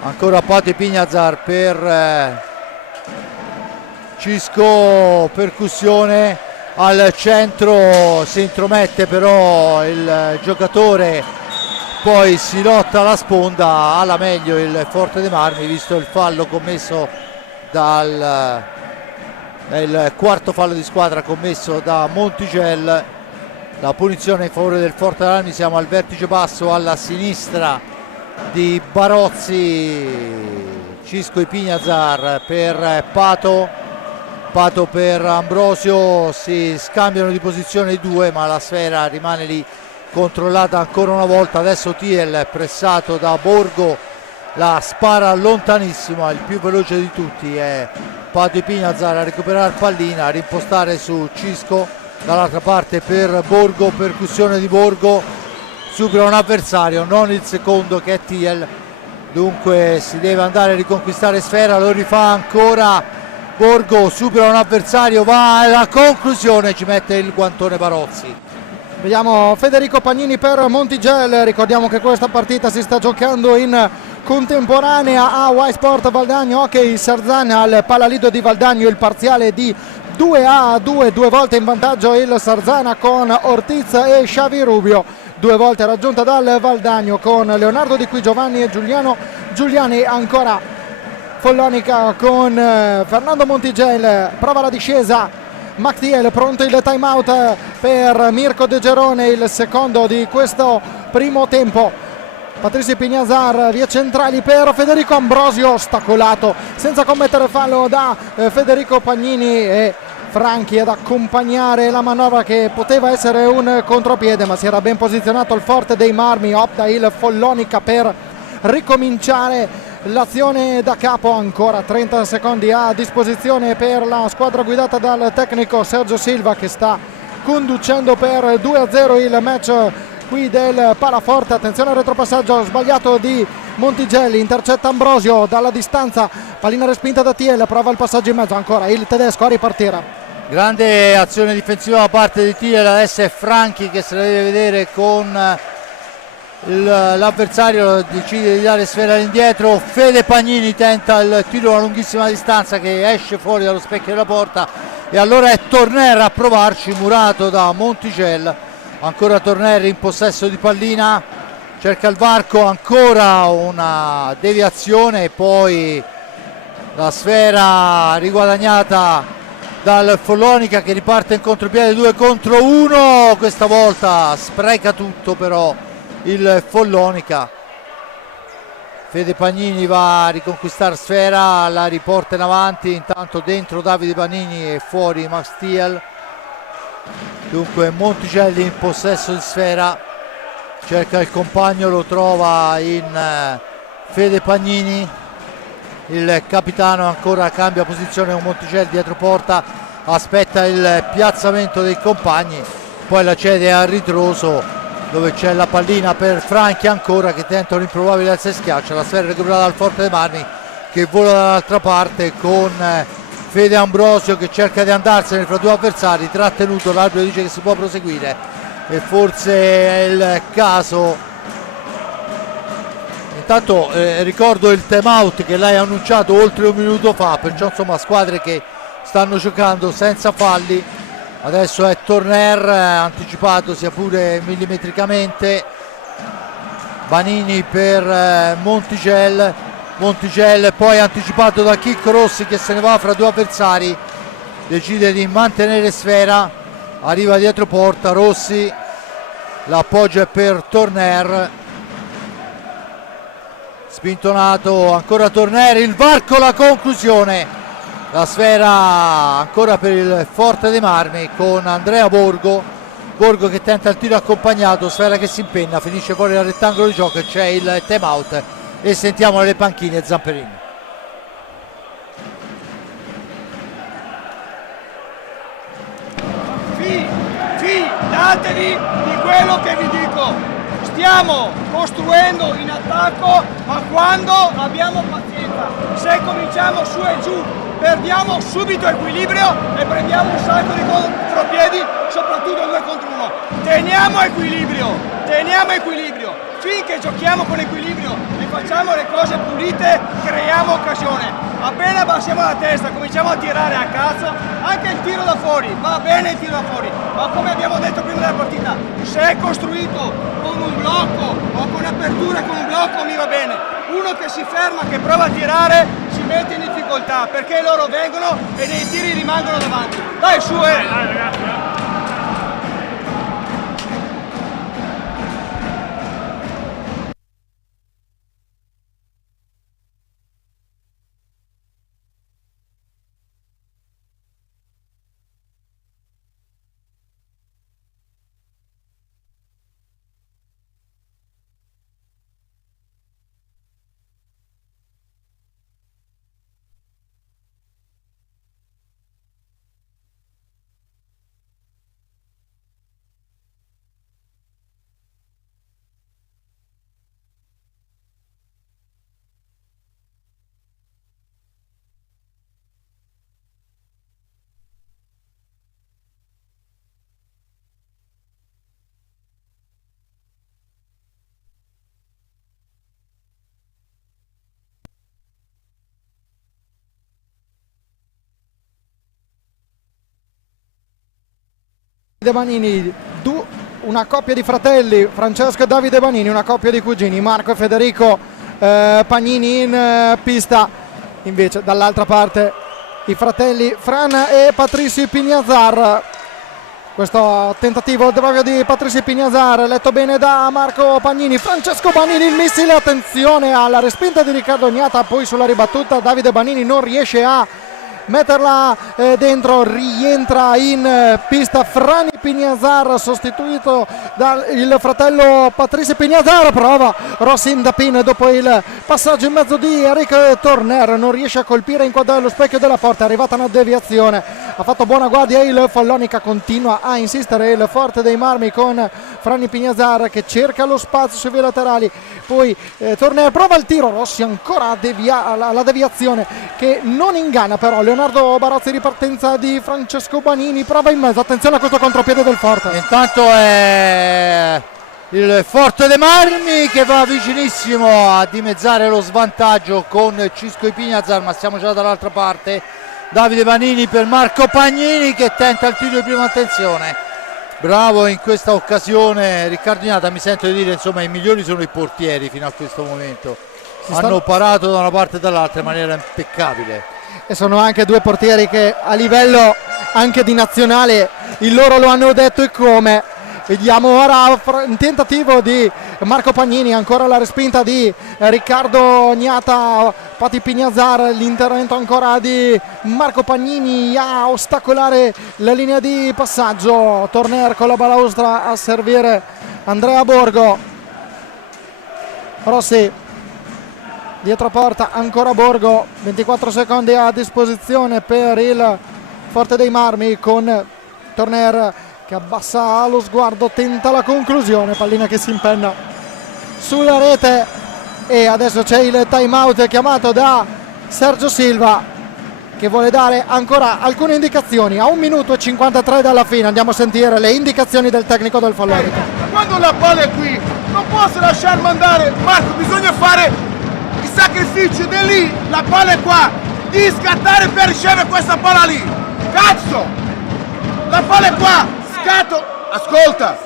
ancora Pate Pignazar per Cisco, percussione al centro, si intromette però il giocatore, poi si lotta alla sponda, alla meglio il Forte dei Marmi visto il fallo commesso il quarto fallo di squadra commesso da Montigel. La punizione in favore del Forte dei Marmi, siamo al vertice basso alla sinistra di Barozzi, Cisco e Pignazar per Pato per Ambrosio, si scambiano di posizione i due ma la sfera rimane lì controllata ancora una volta. Adesso TL pressato da Borgo la spara lontanissimo, il più veloce di tutti è Pato Ipignazar a recuperare pallina, a rimpostare su Cisco, dall'altra parte per Borgo, percussione di Borgo, supera un avversario, non il secondo che è Thiel, dunque si deve andare a riconquistare sfera, lo rifà ancora Borgo, supera un avversario, va alla conclusione, ci mette il guantone Barozzi. Vediamo Federico Pagnini per Montigel, ricordiamo che questa partita si sta giocando in contemporanea a Y Sport Valdagno Hockey Sarzana al Palalido di Valdagno, il parziale di 2-2, 2 volte in vantaggio il Sarzana con Ortiz e Xavi Rubio, 2 volte raggiunta dal Valdagno con Leonardo Di Qui Giovanni e Giuliano Giuliani, ancora Follonica con Fernando Montigel, prova la discesa Mactiel, pronto il time out per Mirko De Gerone, il secondo di questo primo tempo. Patrizio Ipignazar, vie centrali per Federico Ambrosio, ostacolato senza commettere fallo da Federico Pagnini e Franchi ad accompagnare la manovra che poteva essere un contropiede, ma si era ben posizionato il forte dei Marmi, opta il Follonica per ricominciare l'azione da capo. Ancora 30 secondi a disposizione per la squadra guidata dal tecnico Sergio Silva, che sta conducendo per 2-0 il match qui del Palaforte. Attenzione al retropassaggio sbagliato di Montigelli, intercetta Ambrosio dalla distanza, pallina respinta da Thiel, prova il passaggio in mezzo, ancora il tedesco a ripartire. Grande azione difensiva da parte di Thiel, adesso è Franchi che se la deve vedere con l'avversario, decide di dare sfera all'indietro. Fede Pagnini tenta il tiro a lunghissima distanza che esce fuori dallo specchio della porta, e allora è Torner a provarci, murato da Montigel. Ancora Torner in possesso di pallina, cerca il varco, ancora una deviazione e poi la sfera riguadagnata dal Follonica che riparte in contropiede 2 contro 1, questa volta spreca tutto però il Follonica. Fede Pagnini va a riconquistare sfera, la riporta in avanti, intanto dentro Davide Pagnini e fuori Max Thiel. Dunque Monticelli in possesso di sfera, cerca il compagno, lo trova in Fede Pagnini, il capitano ancora cambia posizione con Monticelli dietro porta, aspetta il piazzamento dei compagni, poi la cede a ritroso dove c'è la pallina per Franchi ancora, che tenta un improbabile alza e schiaccia, la sfera recuperata dal Forte dei Marmi che vola dall'altra parte con Fede Ambrosio che cerca di andarsene fra due avversari, trattenuto, l'arbitro dice che si può proseguire e forse è il caso. Intanto ricordo il time out che lei ha annunciato oltre un minuto fa, perciò insomma squadre che stanno giocando senza falli. Adesso è Torner, anticipato sia pure millimetricamente. Banini per Montigel, Montigel poi anticipato da Chicco Rossi che se ne va fra due avversari, decide di mantenere sfera, arriva dietro porta Rossi, l'appoggio è per Torner, spintonato ancora Torner, il varco, la conclusione, la sfera ancora per il Forte dei Marmi con Andrea Borgo, Borgo che tenta il tiro accompagnato, sfera che si impenna, finisce fuori dal rettangolo di gioco e c'è il time out e sentiamo le panchine Zamperini. Fidatevi di quello che vi dico, stiamo costruendo in attacco, ma quando abbiamo pazienza, se cominciamo su e giù perdiamo subito equilibrio e prendiamo un sacco di contropiedi, soprattutto 2 contro 1. Teniamo equilibrio, finché giochiamo con equilibrio e facciamo le cose pulite creiamo occasione. Appena abbassiamo la testa, cominciamo a tirare a cazzo, anche il tiro da fuori, va bene il tiro da fuori, ma come abbiamo detto prima della partita, se è costruito con un blocco o con aperture con un blocco mi va bene, uno che si ferma, che prova a tirare, si mette in difficoltà, perché loro vengono e nei tiri rimangono davanti. Dai su, dai ragazzi. Davide Banini, una coppia di fratelli, Francesco e Davide Banini, una coppia di cugini, Marco e Federico Pagnini in pista. Invece dall'altra parte i fratelli Fran e Patricio Pignazar. Questo tentativo proprio di Patricio Pignazar, letto bene da Marco Pagnini. Francesco Banini, il missile, attenzione alla respinta di Riccardo Gnata, poi sulla ribattuta Davide Banini non riesce a metterla dentro, rientra in pista Frani Pignazar, sostituito dal fratello Patricio Pignazar. Prova Rossin Dapin dopo il passaggio in mezzo di Eric Torner, non riesce a colpire in quadro allo specchio della porta, è arrivata una deviazione, ha fatto buona guardia il Follonica, continua a insistere il Forte dei Marmi con Frani Pignazar che cerca lo spazio sui laterali, poi Torner prova il tiro, Rossi ancora la deviazione che non inganna però Leonardo Barozzi, ripartenza di Francesco Banini, prova in mezzo, attenzione a questo contropiede del Forte. Intanto è il Forte dei Marmi che va vicinissimo a dimezzare lo svantaggio con Cisco Pignazar, ma siamo già dall'altra parte. Davide Banini per Marco Pagnini che tenta il tiro di prima, attenzione, bravo in questa occasione Riccardo Gnata. Mi sento di dire, insomma, i migliori sono i portieri fino a questo momento, hanno parato da una parte e dall'altra in maniera impeccabile, e sono anche due portieri che a livello anche di nazionale il loro lo hanno detto e come. Vediamo ora un tentativo di Marco Pagnini, ancora la respinta di Riccardo Gnata, Pati Pignazar, l'intervento ancora di Marco Pagnini a ostacolare la linea di passaggio, Torner con la balaustra a servire Andrea Borgo. Rossi dietro porta, ancora Borgo, 24 secondi a disposizione per il Forte dei Marmi con Torner che abbassa lo sguardo, tenta la conclusione, pallina che si impenna sulla rete e adesso c'è il time out chiamato da Sergio Silva che vuole dare ancora alcune indicazioni a 1 minuto e 53 dalla fine. Andiamo a sentire le indicazioni del tecnico del Follonica. Quando la palla è qui non posso lasciar mandare Marco, bisogna fare il sacrificio di lì, la palla è qua, di scattare per ricevere questa palla lì, cazzo, la palla è qua, scatto, ascolta,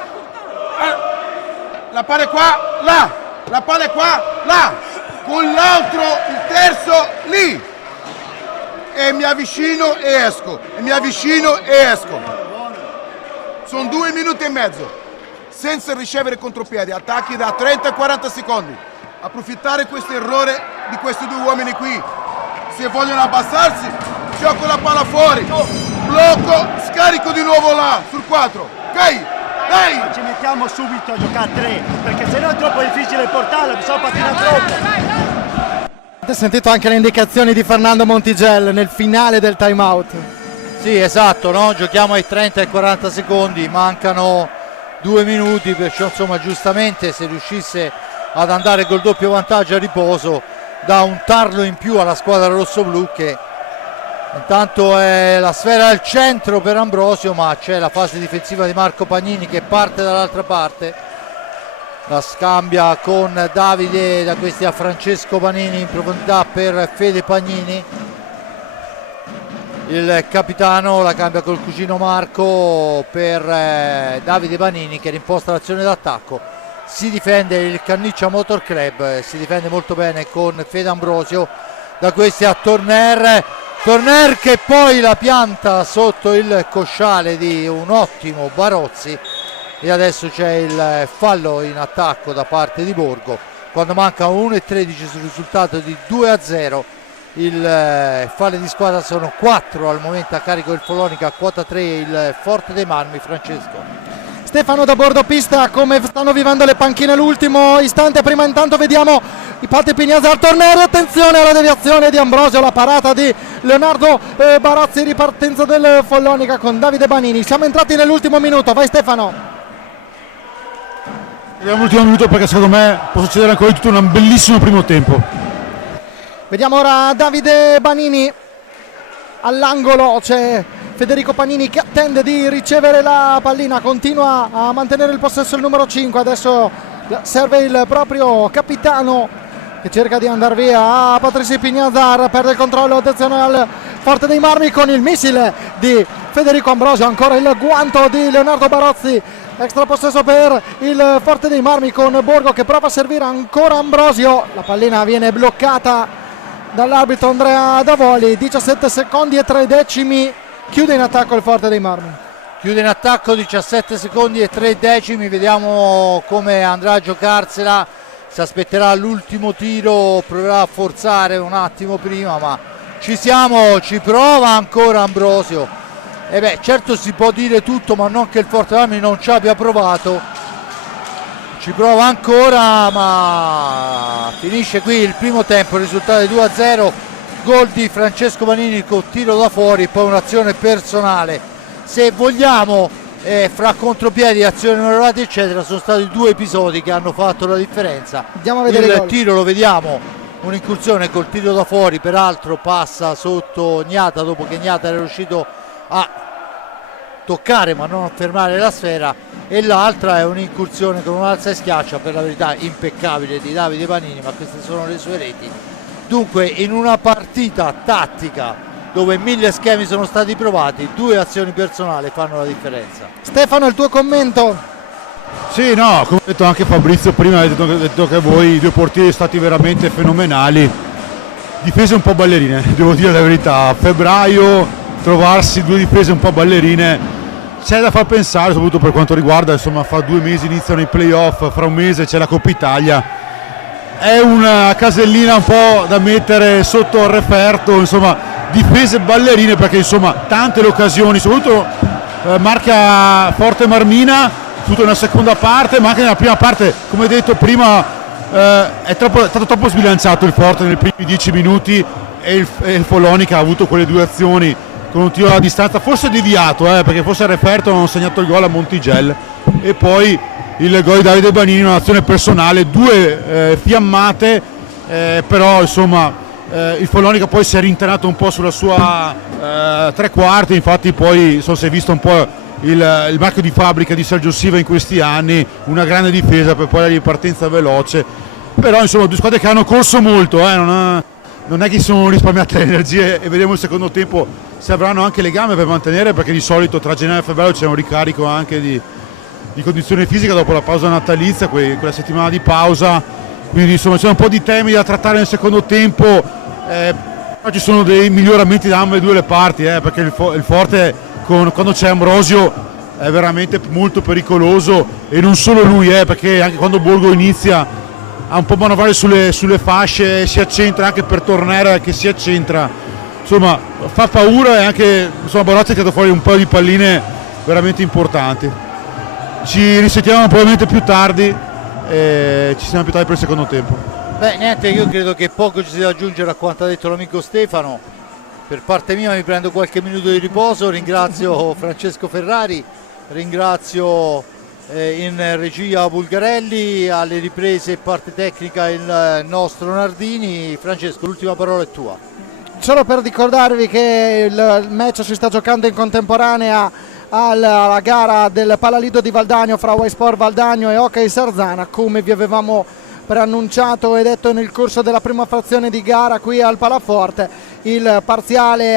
la palla è qua, là, la palla è qua, là, con l'altro, il terzo lì, e mi avvicino e esco, e mi avvicino e esco. Sono 2 minuti e mezzo senza ricevere contropiedi, attacchi da 30 e 40 secondi. Approfittare questo errore di questi 2 uomini qui. Se vogliono abbassarsi, gioco la palla fuori, blocco, scarico di nuovo là sul 4. Ok? Dai! Ci mettiamo subito a giocare a 3, perché sennò è troppo difficile portarla, bisogna pattinare troppo. Avete sentito anche le indicazioni di Fernando Montigel nel finale del time out? sì, esatto, no? Giochiamo ai 30 e 40 secondi, mancano 2 minuti, perciò insomma giustamente se riuscisse ad andare col doppio vantaggio a riposo da un tarlo in più alla squadra rossoblù, che intanto è la sfera al centro per Ambrosio, ma c'è la fase difensiva di Marco Pagnini che parte dall'altra parte, la scambia con Davide, da questi a Francesco Pagnini in profondità per Fede Pagnini, il capitano la cambia col cugino Marco per Davide Pagnini che rimposta l'azione d'attacco. Si difende il Canniccia Motor Club, si difende molto bene con Fede Ambrosio, da questi a Torner che poi la pianta sotto il cosciale di un ottimo Barozzi, e adesso c'è il fallo in attacco da parte di Borgo quando manca 1:13 sul risultato di 2-0. Il falli di squadra sono 4 al momento a carico del Follonica, quota 3 il Forte dei Marmi. Francesco. Stefano da bordo pista, come stanno vivendo le panchine l'ultimo istante. Prima intanto vediamo i Pati Pignazar, Tornero, attenzione alla deviazione di Ambrosio, la parata di Leonardo Barozzi, ripartenza del Follonica con Davide Banini. Siamo entrati nell'ultimo minuto, vai Stefano. Vediamo l'ultimo minuto perché secondo me può succedere ancora di tutto un bellissimo primo tempo. Vediamo ora Davide Banini all'angolo, c'è Federico Pagnini che attende di ricevere la pallina, continua a mantenere il possesso il numero 5, adesso serve il proprio capitano che cerca di andare via a Patricio Pignazar, perde il controllo, attenzione al Forte dei Marmi con il missile di Federico Ambrosio, ancora il guanto di Leonardo Barozzi, extra possesso per il Forte dei Marmi con Borgo che prova a servire ancora Ambrosio, la pallina viene bloccata dall'arbitro Andrea Davoli. 17 secondi e 3 decimi, chiude in attacco il Forte dei Marmi. Chiude in attacco, 17 secondi e 3 decimi, vediamo come andrà a giocarsela, si aspetterà l'ultimo tiro, proverà a forzare un attimo prima, ma ci siamo, ci prova ancora Ambrosio. E beh, certo si può dire tutto, ma non che il Forte Marmi non ci abbia provato. Ci prova ancora, ma finisce qui il primo tempo, il risultato è 2-0, gol di Francesco Vanini con tiro da fuori, poi un'azione personale. Se vogliamo, fra contropiedi, azioni onorate eccetera, sono stati 2 episodi che hanno fatto la differenza. Andiamo a vedere il tiro lo vediamo, un'incursione col tiro da fuori, peraltro passa sotto Gnata dopo che Gnata era riuscito a toccare ma non a fermare la sfera, e l'altra è un'incursione con un'alza e schiaccia, per la verità impeccabile, di Davide Vanini, ma queste sono le sue reti. Dunque in una partita tattica dove 1000 schemi sono stati provati, 2 azioni personali fanno la differenza. Stefano, il tuo commento? Sì, no, come ha detto anche Fabrizio prima, ha detto che voi, i 2 portieri, sono stati veramente fenomenali. Difese un po' ballerine, devo dire la verità. A febbraio trovarsi 2 difese un po' ballerine, c'è da far pensare, soprattutto per quanto riguarda, insomma, fra 2 mesi iniziano i playoff, fra un mese c'è la Coppa Italia. È una casellina un po' da mettere sotto il referto, insomma, difese ballerine, perché insomma tante le occasioni, soprattutto marca Forte Marmina, tutto nella seconda parte, ma anche nella prima parte, come detto prima, è stato troppo sbilanciato il Forte nei primi 10 minuti e il Follonica ha avuto quelle 2 azioni con un tiro alla distanza, forse deviato, perché forse il referto non ha segnato il gol a Montigel, e poi il gol di Davide Banini, un'azione personale, 2 fiammate, però insomma il Follonica poi si è rintenato un po' sulla sua 3/4, infatti poi si è visto un po' il marchio di fabbrica di Sergio Silva in questi anni, una grande difesa per poi la ripartenza veloce, però insomma 2 squadre che hanno corso molto, non è che si sono risparmiate le energie, e vediamo il secondo tempo se avranno anche le gambe per mantenere, perché di solito tra gennaio e febbraio c'è un ricarico anche di condizione fisica dopo la pausa natalizia, quella settimana di pausa, quindi insomma c'è un po' di temi da trattare nel secondo tempo. Ci sono dei miglioramenti da ambe e 2 le parti, perché il Forte quando c'è Ambrosio è veramente molto pericoloso, e non solo lui, perché anche quando Borgo inizia a un po' manovrare sulle fasce, si accentra anche per Tornera che si accentra, insomma fa paura, e anche insomma Barozzi ha tirato fuori un po' di palline veramente importanti. Ci risentiamo probabilmente più tardi, e ci siamo più tardi per il secondo tempo. Beh, niente, io credo che poco ci sia da aggiungere a quanto ha detto l'amico Stefano. Per parte mia mi prendo qualche minuto di riposo, ringrazio Francesco Ferrari, ringrazio in regia Bulgarelli, alle riprese e parte tecnica il nostro Nardini. Francesco, l'ultima parola è tua. Solo per ricordarvi che il match si sta giocando in contemporanea alla gara del Palalido di Valdagno fra Y-Sport Valdagno e Hockey Sarzana, come vi avevamo preannunciato e detto nel corso della prima frazione di gara qui al Palaforte. Il parziale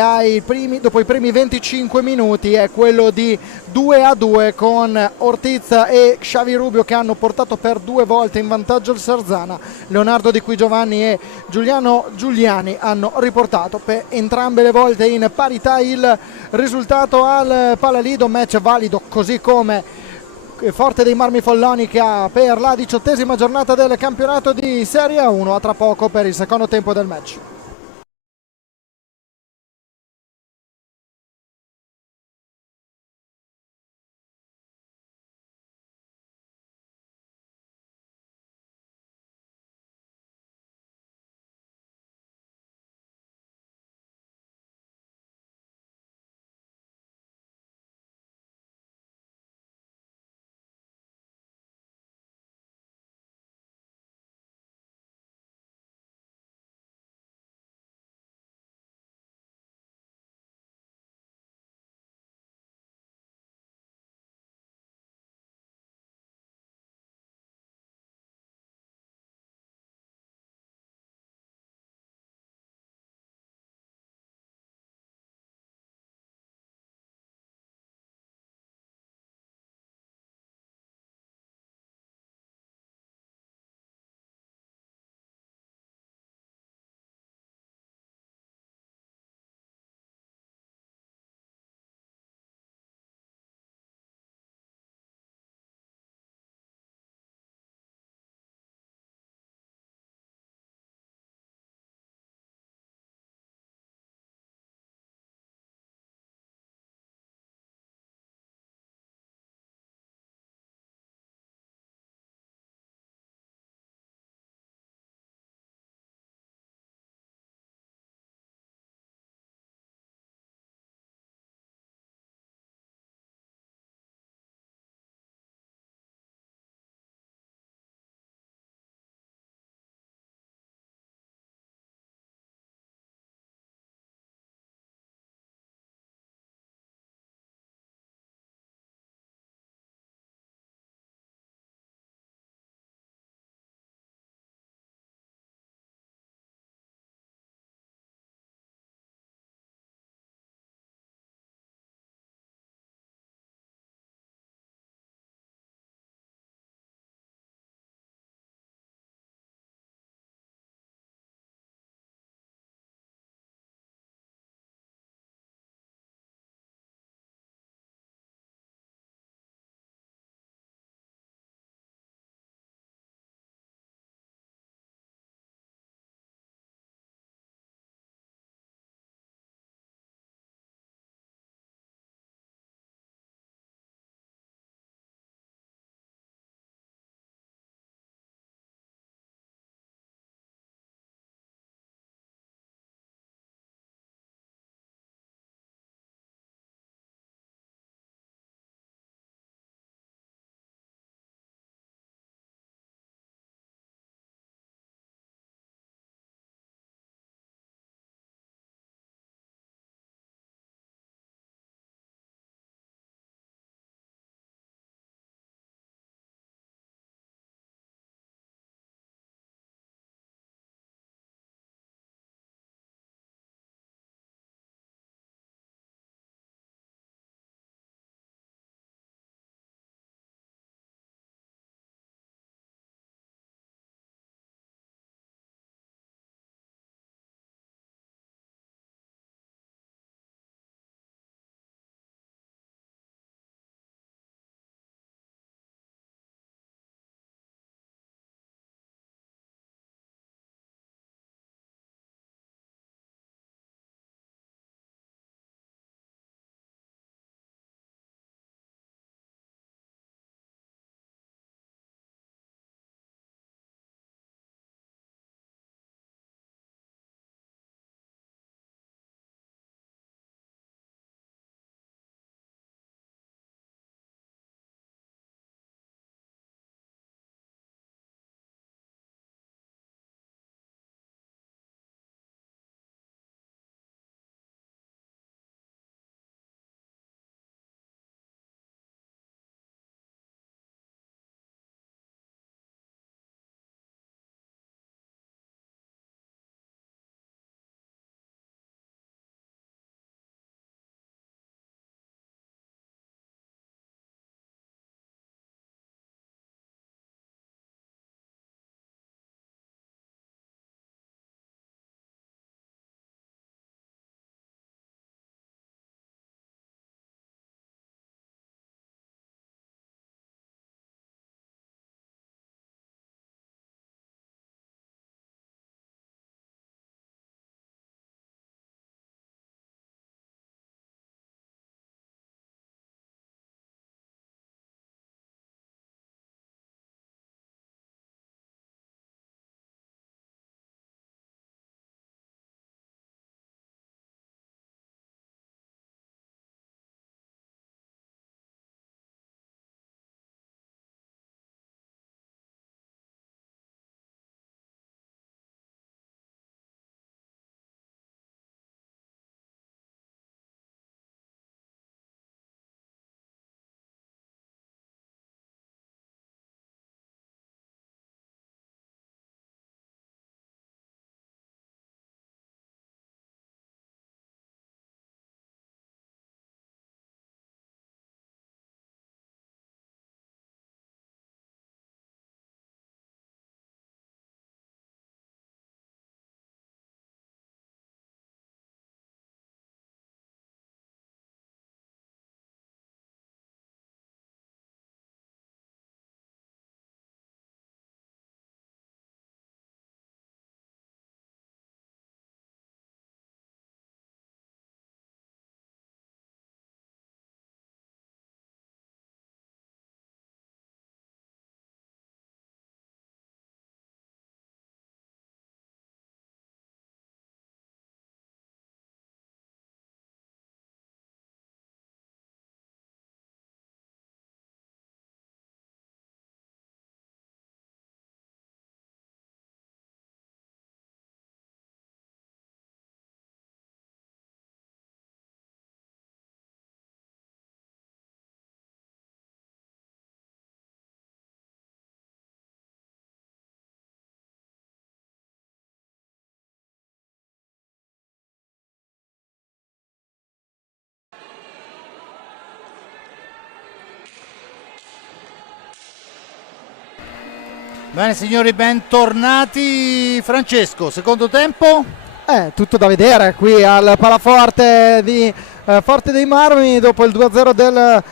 dopo i primi 25 minuti è quello di 2-2 con Ortiz e Xavi Rubio che hanno portato per 2 volte in vantaggio il Sarzana. Leonardo Di Qui Giovanni e Giuliano Giuliani hanno riportato per entrambe le volte in parità il risultato al Palalido, match valido così come Forte dei Marmi Follonica per la 18ª giornata del campionato di Serie 1. A tra poco per il secondo tempo del match. Bene signori, bentornati. Francesco, secondo tempo? Tutto da vedere qui al Palaforte di Forte dei Marmi. Dopo il 2-0 del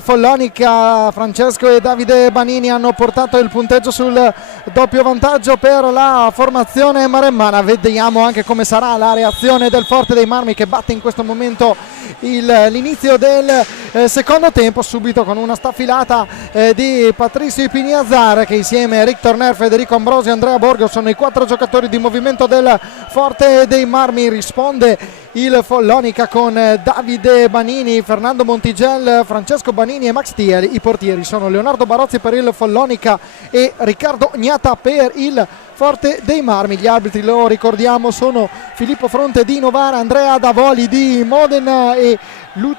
Follonica, Francesco e Davide Banini hanno portato il punteggio sul doppio vantaggio per la formazione maremmana. Vediamo anche come sarà la reazione del Forte dei Marmi, che batte in questo momento l'inizio del secondo tempo, subito con una staffilata di Patrizio Ipiniazar, che insieme a Rick Torner, Federico Ambrosio e Andrea Borgo sono i 4 giocatori di movimento del Forte dei Marmi. Risponde il Follonica con Davide Banini, Fernando Montigel, Francesco Banini e Max Thiel. I portieri sono Leonardo Barozzi per il Follonica e Riccardo Gnata per il Forte dei Marmi. Gli arbitri, lo ricordiamo, sono Filippo Fronte di Novara, Andrea Davoli di Modena e Luca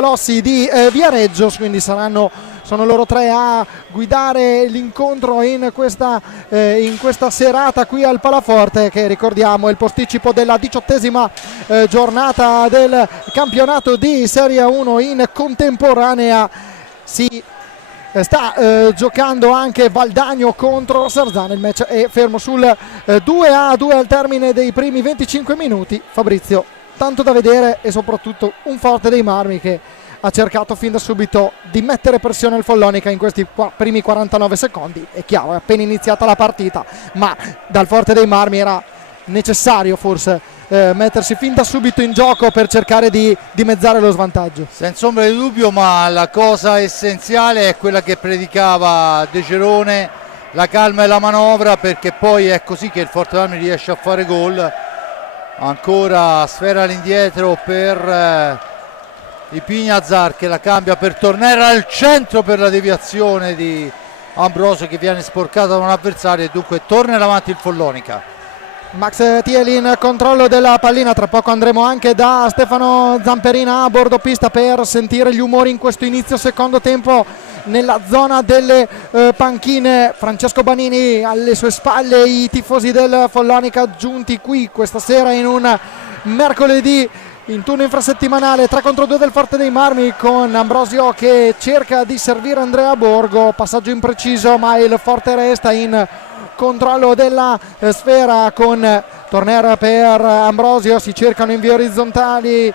Lossi di Viareggio, quindi sono loro tre a guidare l'incontro in questa serata qui al Palaforte, che ricordiamo è il posticipo della 18ª giornata del campionato di Serie 1. In contemporanea si sta giocando anche Valdagno contro Sarzana. Il match è fermo sul 2-2 al termine dei primi 25 minuti. Fabrizio, tanto da vedere e soprattutto un Forte dei Marmi che ha cercato fin da subito di mettere pressione al Follonica in questi primi 49 secondi. È chiaro, è appena iniziata la partita, ma dal Forte dei Marmi era necessario forse mettersi fin da subito in gioco per cercare di dimezzare lo svantaggio. Senza ombra di dubbio, ma la cosa essenziale è quella che predicava De Gerone, la calma e la manovra, perché poi è così che il Forte dei Marmi riesce a fare gol. Ancora sfera all'indietro per Ipiniazar, che la cambia per Torner al centro per la deviazione di Ambrosio, che viene sporcata da un avversario, e dunque torna avanti il Follonica. Max Thiel in controllo della pallina. Tra poco andremo anche da Stefano Zamperina a bordo pista per sentire gli umori in questo inizio secondo tempo nella zona delle panchine. Francesco Banini alle sue spalle, i tifosi del Follonica giunti qui questa sera in un mercoledì in turno infrasettimanale. 3 contro 2 del Forte dei Marmi, con Ambrosio che cerca di servire Andrea Borgo, passaggio impreciso, ma il Forte resta in controllo della sfera con Torner per Ambrosio. Si cercano in vie orizzontali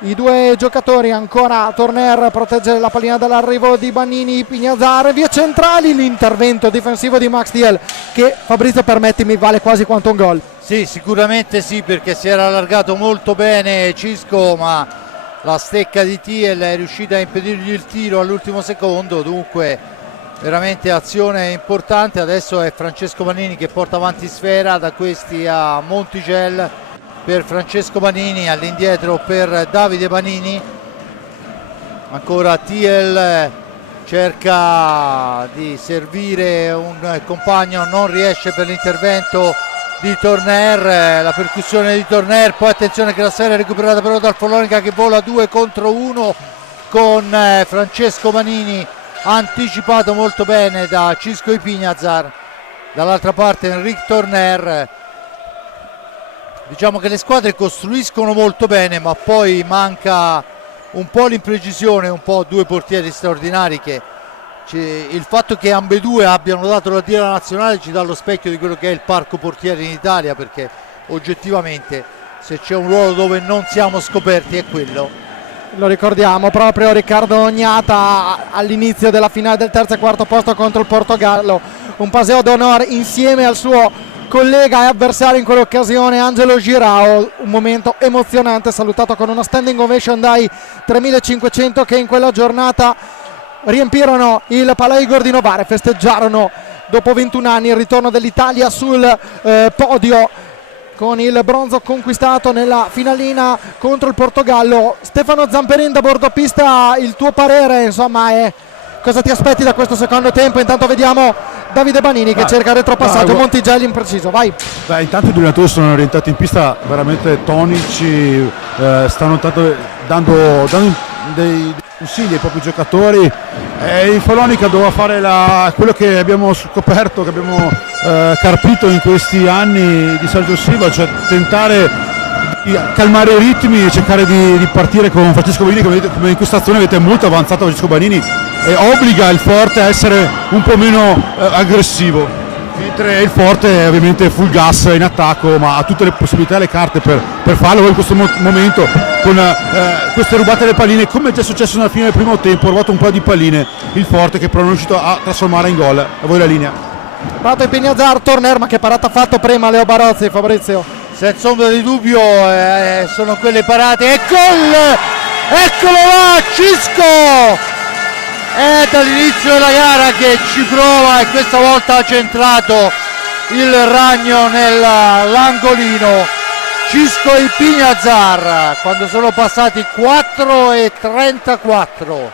i due giocatori, ancora Torner protegge la pallina dall'arrivo di Banini. Ipiniazar, vie centrali, l'intervento difensivo di Max Thiel che, Fabrizio, permettimi, vale quasi quanto un gol. Sì, sicuramente sì, perché si era allargato molto bene Cisco, ma la stecca di Thiel è riuscita a impedirgli il tiro all'ultimo secondo. Dunque veramente azione importante. Adesso è Francesco Banini che porta avanti sfera, da questi a Montigel per Francesco Banini, all'indietro per Davide Banini. Ancora Thiel cerca di servire un compagno, non riesce per l'intervento di Torner, la percussione di Torner. Poi attenzione che la sfera è recuperata però dal Follonica, che vola 2 contro 1 con Francesco Banini, anticipato molto bene da Cisco Ipiniazar. Dall'altra parte Enric Torner. Diciamo che le squadre costruiscono molto bene, ma poi manca un po' l'imprecisione, un po' due portieri straordinari, che il fatto che ambedue abbiano dato la tira nazionale ci dà lo specchio di quello che è il parco portieri in Italia, perché oggettivamente se c'è un ruolo dove non siamo scoperti è quello. Lo ricordiamo, proprio Riccardo Gnata all'inizio della finale del terzo e quarto posto contro il Portogallo, un paseo d'onore insieme al suo collega e avversario in quell'occasione Angelo Girao. Un momento emozionante, salutato con una standing ovation dai 3500 che in quella giornata riempirono il Palais Igor di Novara e festeggiarono dopo 21 anni il ritorno dell'Italia sul podio con il bronzo conquistato nella finalina contro il Portogallo. Stefano Zamperin da bordo pista, il tuo parere, insomma, è cosa ti aspetti da questo secondo tempo? Intanto vediamo Davide Banini che cerca il retropassaggio, Montigelli impreciso, vai. Intanto i due allenatori sono orientati in pista veramente tonici, stanno dando dei consigli ai propri giocatori. Il Follonica doveva fare quello che abbiamo scoperto, che abbiamo carpito in questi anni di Sergio Silva, cioè tentare di calmare i ritmi e cercare di partire con Francesco Banini, come in questa azione avete molto avanzato Francesco Banini e obbliga il Forte a essere un po' meno aggressivo, mentre il Forte è ovviamente full gas in attacco, ma ha tutte le possibilità e le carte per farlo in questo momento con queste rubate le palline, come è già successo nella fine del primo tempo. Ha rubato un po' di palline il Forte, che però non è riuscito a trasformare in gol. A voi la linea. Prato Pignazzar, Torner, ma che parata ha fatto prima Leo Barozzi, Fabrizio? Senza ombra di dubbio sono quelle parate e gol! Eccolo là, Cisco! È dall'inizio della gara che ci prova e questa volta ha centrato il ragno nell'angolino. Cisco e Pignazzar quando sono passati 4:34.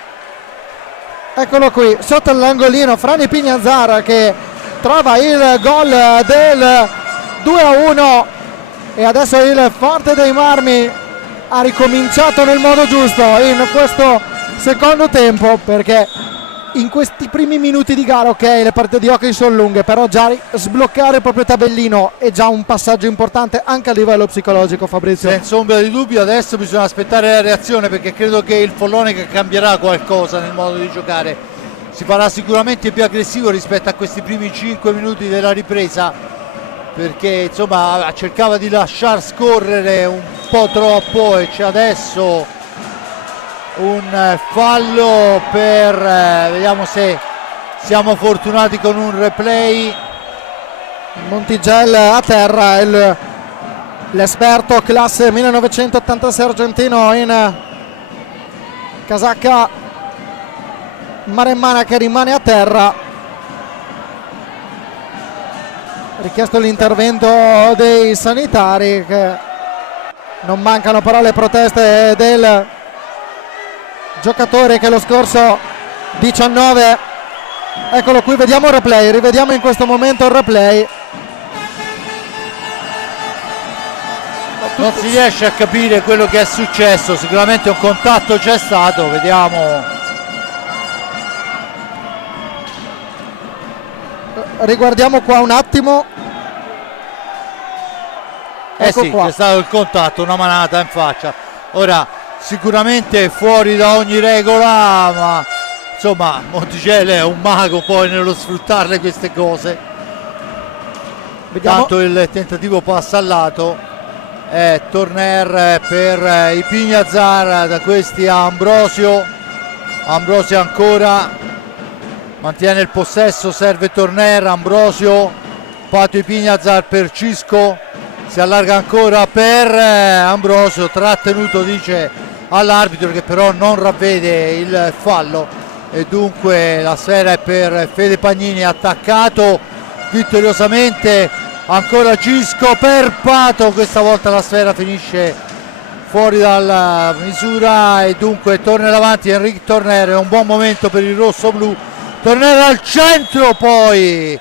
Eccolo qui, sotto l'angolino Frani Pignazzar che trova il gol del 2-1 e adesso il Forte dei Marmi ha ricominciato nel modo giusto in questo secondo tempo, perché in questi primi minuti di gara, ok, le partite di hockey sono lunghe, però già sbloccare il proprio tabellino è già un passaggio importante anche a livello psicologico, Fabrizio. Senza ombra di dubbio adesso bisogna aspettare la reazione, perché credo che il Follonica cambierà qualcosa nel modo di giocare, si farà sicuramente più aggressivo rispetto a questi primi 5 minuti della ripresa, perché insomma cercava di lasciar scorrere un po' troppo e c'è adesso un fallo per vediamo se siamo fortunati con un replay. Montigel a terra, l'esperto classe 1986 argentino in casacca maremmana, che rimane a terra. Richiesto l'intervento dei sanitari, che non mancano però le proteste del giocatore che lo scorso 19, eccolo qui, vediamo il replay, rivediamo in questo momento il replay. Non si riesce a capire quello che è successo, sicuramente un contatto c'è stato, vediamo. Riguardiamo qua un attimo. Ecco Sì, qua. c'è stato il contatto, una manata in faccia. Ora sicuramente fuori da ogni regola, ma insomma Monticelli è un mago poi nello sfruttarle queste cose. Vediamo. Tanto il tentativo passa al lato, è Torner per i Pignazzar, da questi a Ambrosio ancora mantiene il possesso, serve Torner, Ambrosio, Pato i Pignazzar per Cisco, si allarga ancora per Ambrosio, trattenuto dice all'arbitro, che però non ravvede il fallo, e dunque la sfera è per Fede Pagnini, attaccato vittoriosamente ancora Cisco per Pato, questa volta la sfera finisce fuori dalla misura e dunque torna avanti Enrique Torner. È un buon momento per il rosso-blu, Torner al centro, poi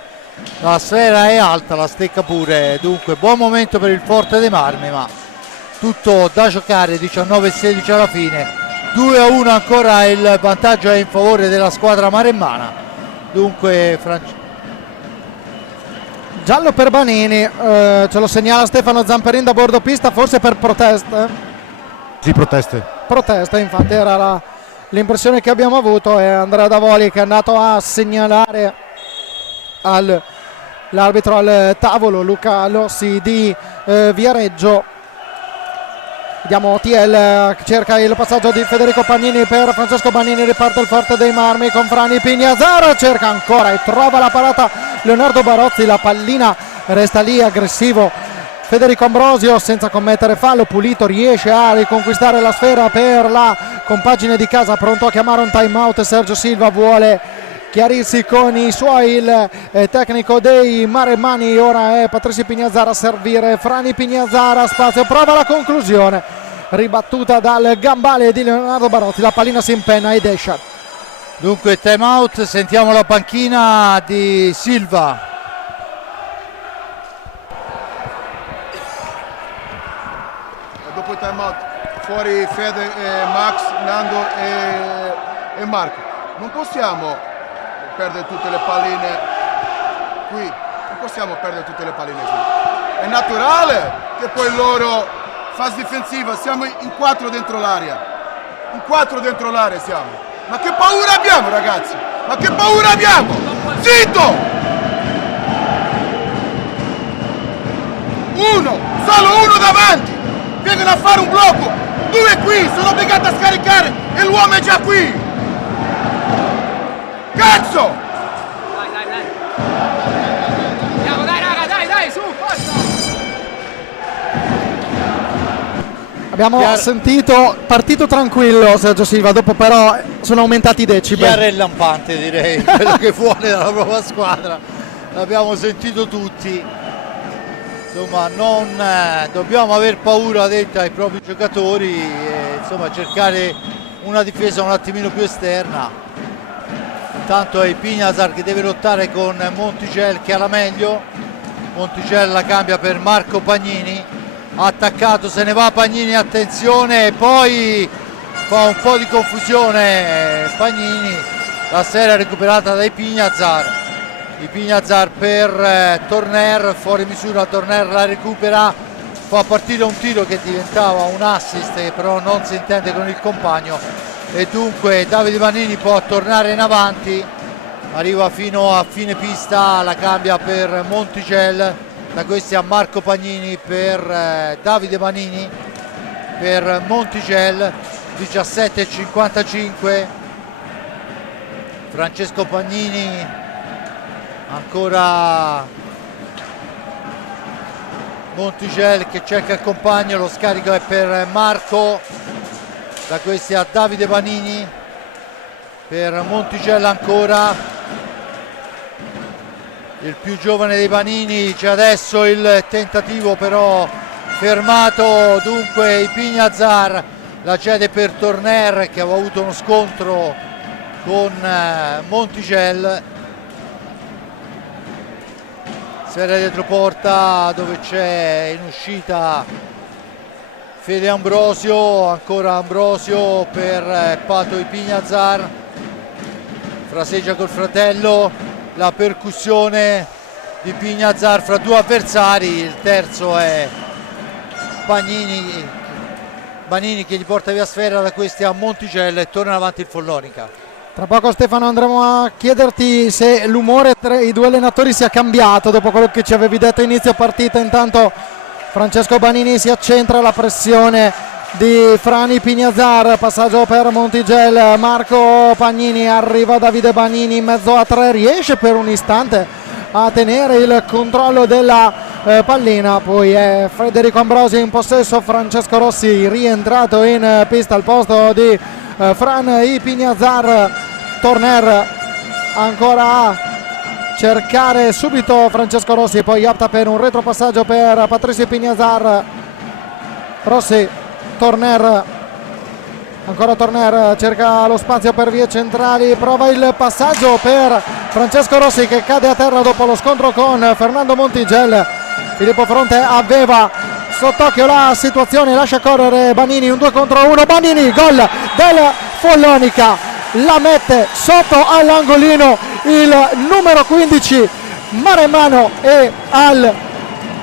la sfera è alta, la stecca pure, dunque buon momento per il Forte dei Marmi, ma tutto da giocare, 19-16 alla fine, 2-1 ancora, il vantaggio è in favore della squadra maremmana. Dunque Giallo per Banini, ce lo segnala Stefano Zamperin da bordo pista, forse per proteste. Sì, proteste. Protesta, infatti era l'impressione che abbiamo avuto, e Andrea Davoli che è andato a segnalare l'arbitro al tavolo, Luca Lossi di Viareggio. Vediamo TL, cerca il passaggio di Federico Pagnini per Francesco Banini, riparte il Forte dei Marmi con Frani Pignazzar, cerca ancora e trova la parata Leonardo Barozzi, la pallina resta lì, aggressivo Federico Ambrosio senza commettere fallo, pulito, riesce a riconquistare la sfera per la compagine di casa, pronto a chiamare un time out. Sergio Silva vuole chiarirsi con i suoi, il tecnico dei maremmani. Ora è Patrizio Pignazzar a servire, Frani Pignazzar a spazio, prova la conclusione, ribattuta dal gambale di Leonardo Barozzi, la pallina si impenna ed esce. Dunque time out, sentiamo la panchina di Silva. Dopo il time out fuori Fede, Max, Nando e Marco. Non possiamo perdere tutte le palline qui, non possiamo perdere tutte le palline qui. È naturale che poi loro fase difensiva, siamo in 4 dentro l'area. In 4 dentro l'area siamo. Ma che paura abbiamo, ragazzi? Ma che paura abbiamo? Zitto! Solo uno davanti! Vengono a fare un blocco! 2 qui, sono obbligato a scaricare e l'uomo è già qui! Cazzo! Andiamo, dai raga, dai, su, forza! Abbiamo sentito, partito tranquillo Sergio Silva, dopo però sono aumentati i decibel. Chiaro e lampante, direi, quello che vuole dalla propria squadra, l'abbiamo sentito tutti. Insomma, non dobbiamo aver paura, ha detto ai propri giocatori, e, insomma, cercare una difesa un attimino più esterna. Intanto è Pignazar che deve lottare con Monticelli, che ha la meglio. Monticelli la cambia per Marco Pagnini, attaccato, se ne va Pagnini, attenzione, e poi fa un po' di confusione Pagnini, la serie recuperata dai Pignazar. Di Pignazar per Torner, fuori misura, Torner la recupera, fa partire un tiro che diventava un assist, che però non si intende con il compagno, e dunque Davide Vanini può tornare in avanti, arriva fino a fine pista, la cambia per Monticelli, da questi a Marco Pagnini per Davide Vanini, per Monticelli, 17:55, Francesco Pagnini, ancora Monticelli che cerca il compagno, lo scarico è per Marco, da questi a Davide Vanini, per Monticelli ancora, il più giovane dei Vanini, c'è adesso il tentativo però fermato, dunque i Pignazar la cede per Torner che aveva avuto uno scontro con Monticelli. Sfera dietro porta dove c'è in uscita Fede Ambrosio, ancora Ambrosio per Pato Pignazar, fraseggia col fratello, la percussione di Pignazar fra due avversari, il terzo è Banini che gli porta via sfera, da questi a Monticelli e torna avanti il Follonica. Tra poco Stefano andremo a chiederti se l'umore tra i due allenatori sia cambiato dopo quello che ci avevi detto a inizio partita. Intanto Francesco Banini si accentra, la pressione di Frani Pignazar, passaggio per Monticelli, Marco Pagnini, arriva Davide Banini in mezzo a 3, riesce per un istante a tenere il controllo della pallina, poi è Federico Ambrosio in possesso, Francesco Rossi rientrato in pista al posto di Fran Pignazar. Torner ancora a cercare subito Francesco Rossi, poi opta per un retropassaggio per Patrizio Pignazar. Rossi, Torner, ancora Torner, cerca lo spazio per vie centrali, prova il passaggio per Francesco Rossi che cade a terra dopo lo scontro con Fernando Monticelli. Filippo Fronte aveva sott'occhio la situazione, lascia correre Banini, un 2 contro 1, Banini, gol del Follonica, la mette sotto all'angolino il numero 15 Maremmano, e al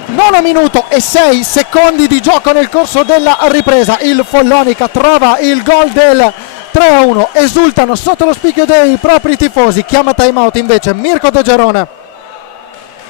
9 minuto e 6 secondi di gioco nel corso della ripresa il Follonica trova il gol del 3-1, esultano sotto lo spicchio dei propri tifosi. Chiama time out invece Mirko De Gerone.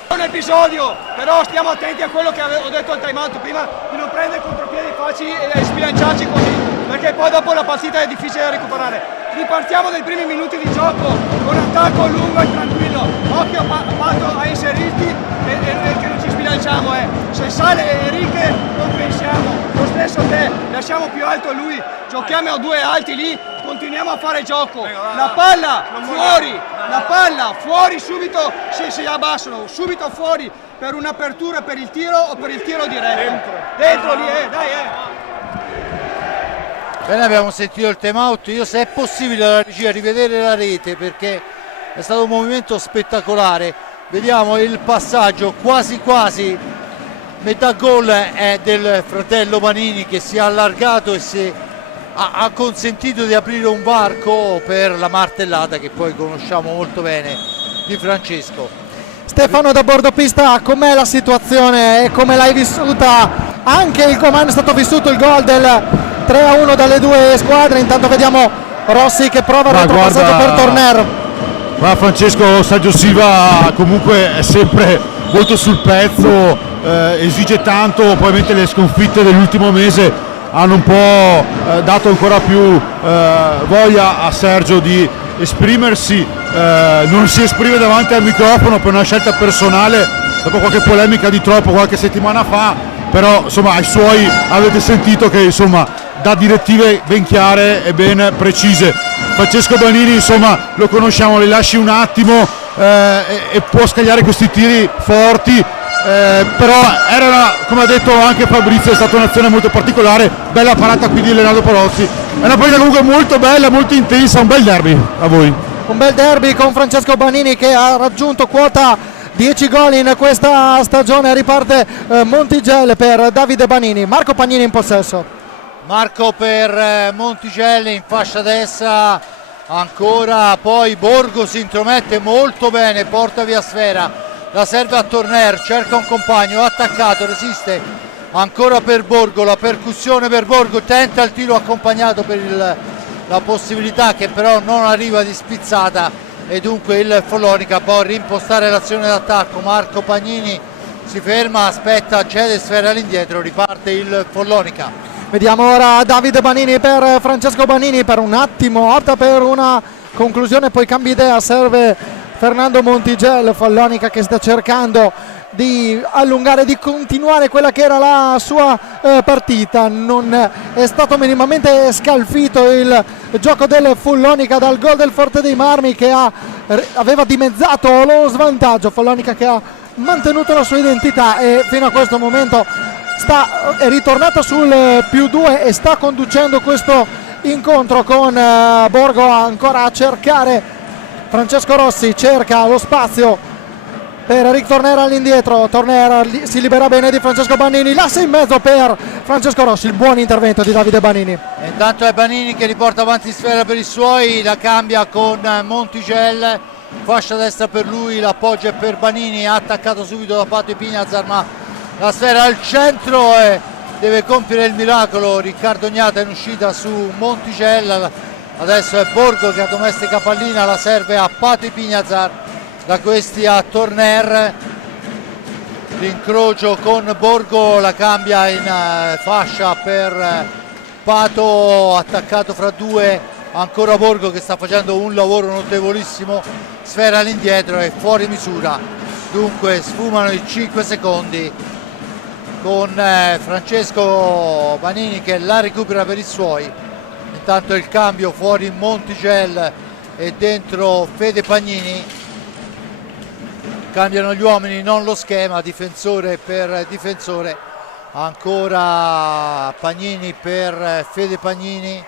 Un episodio, però stiamo attenti a quello che avevo detto al time out prima, di non prendere contropiedi facili e sbilanciarci così, perché poi dopo la partita è difficile da recuperare. Ripartiamo dai primi minuti di gioco con attacco lungo e tranquillo, occhio a Pato a inserirti e che non ci sbilanciamo, se sale Enrique non pensiamo, lo stesso te, lasciamo più alto lui, giochiamo a due alti lì, continuiamo a fare gioco, la palla fuori subito, si abbassano, subito fuori per un'apertura per il tiro o per il tiro diretto, dentro lì, dai. Bene, abbiamo sentito il time out, io se è possibile alla regia rivedere la rete perché è stato un movimento spettacolare, vediamo il passaggio quasi metà gol è del fratello Banini che si è allargato e ha consentito di aprire un varco per la martellata che poi conosciamo molto bene di Francesco. Stefano da bordo pista, com'è la situazione e come l'hai vissuta anche come è stato vissuto il gol del 3-1 dalle due squadre. Intanto vediamo Rossi che prova il retropassaggio per Torner. Ma Francesco Sergio Silva comunque è sempre molto sul pezzo, esige tanto, probabilmente le sconfitte dell'ultimo mese hanno un po' dato ancora più voglia a Sergio di esprimersi, non si esprime davanti al microfono per una scelta personale dopo qualche polemica di troppo qualche settimana fa, però insomma ai suoi avete sentito che insomma dà direttive ben chiare e ben precise. Francesco Banini insomma lo conosciamo, li lasci un attimo e può scagliare questi tiri forti, però era, come ha detto anche Fabrizio, è stata un'azione molto particolare, bella parata qui di Leonardo Palozzi, è una partita comunque molto bella, molto intensa, un bel derby a voi. Un bel derby con Francesco Banini che ha raggiunto quota 10 gol in questa stagione. Riparte Montigelli per Davide Banini. Marco Pagnini in possesso. Marco per Montigelli in fascia destra, ancora poi Borgo si intromette molto bene, porta via sfera, la serve a Torner, cerca un compagno, attaccato, resiste ancora per Borgo, la percussione per Borgo, tenta il tiro accompagnato per la possibilità che però non arriva di spizzata e dunque il Follonica può rimpostare l'azione d'attacco. Marco Pagnini si ferma, aspetta, cede sfera all'indietro, riparte il Follonica. Vediamo ora Davide Banini per Francesco Banini, per un attimo opta per una conclusione, poi cambia idea, serve Fernando Montigelli. Follonica che sta cercando di allungare, di continuare quella che era la sua partita. Non è stato minimamente scalfito il gioco del Follonica dal gol del Forte dei Marmi che aveva dimezzato lo svantaggio. Follonica che ha mantenuto la sua identità e fino a questo momento è ritornata sul +2 e sta conducendo questo incontro con Borgo ancora a cercare. Francesco Rossi cerca lo spazio per Eric Torner all'indietro, Torner si libera bene di Francesco Banini, l'asse in mezzo per Francesco Rossi, il buon intervento di Davide Banini. E intanto è Banini che riporta avanti sfera per i suoi, la cambia con Montigelli, fascia destra per lui, l'appoggio è per Banini, ha attaccato subito da Pato Ipignazar ma la sfera al centro e deve compiere il miracolo Riccardo Gnata in uscita su Montigelli. Adesso è Borgo che addomestica pallina, la serve a Pato Ipignazar, da questi a Torner, l'incrocio con Borgo, la cambia in fascia per Pato, attaccato fra due, ancora Borgo che sta facendo un lavoro notevolissimo, sfera all'indietro e fuori misura, dunque sfumano i 5 secondi con Francesco Banini che la recupera per i suoi. Intanto il cambio, fuori Montigelli e dentro Fede Pagnini, cambiano gli uomini non lo schema, difensore per difensore, ancora Pagnini per Fede Pagnini,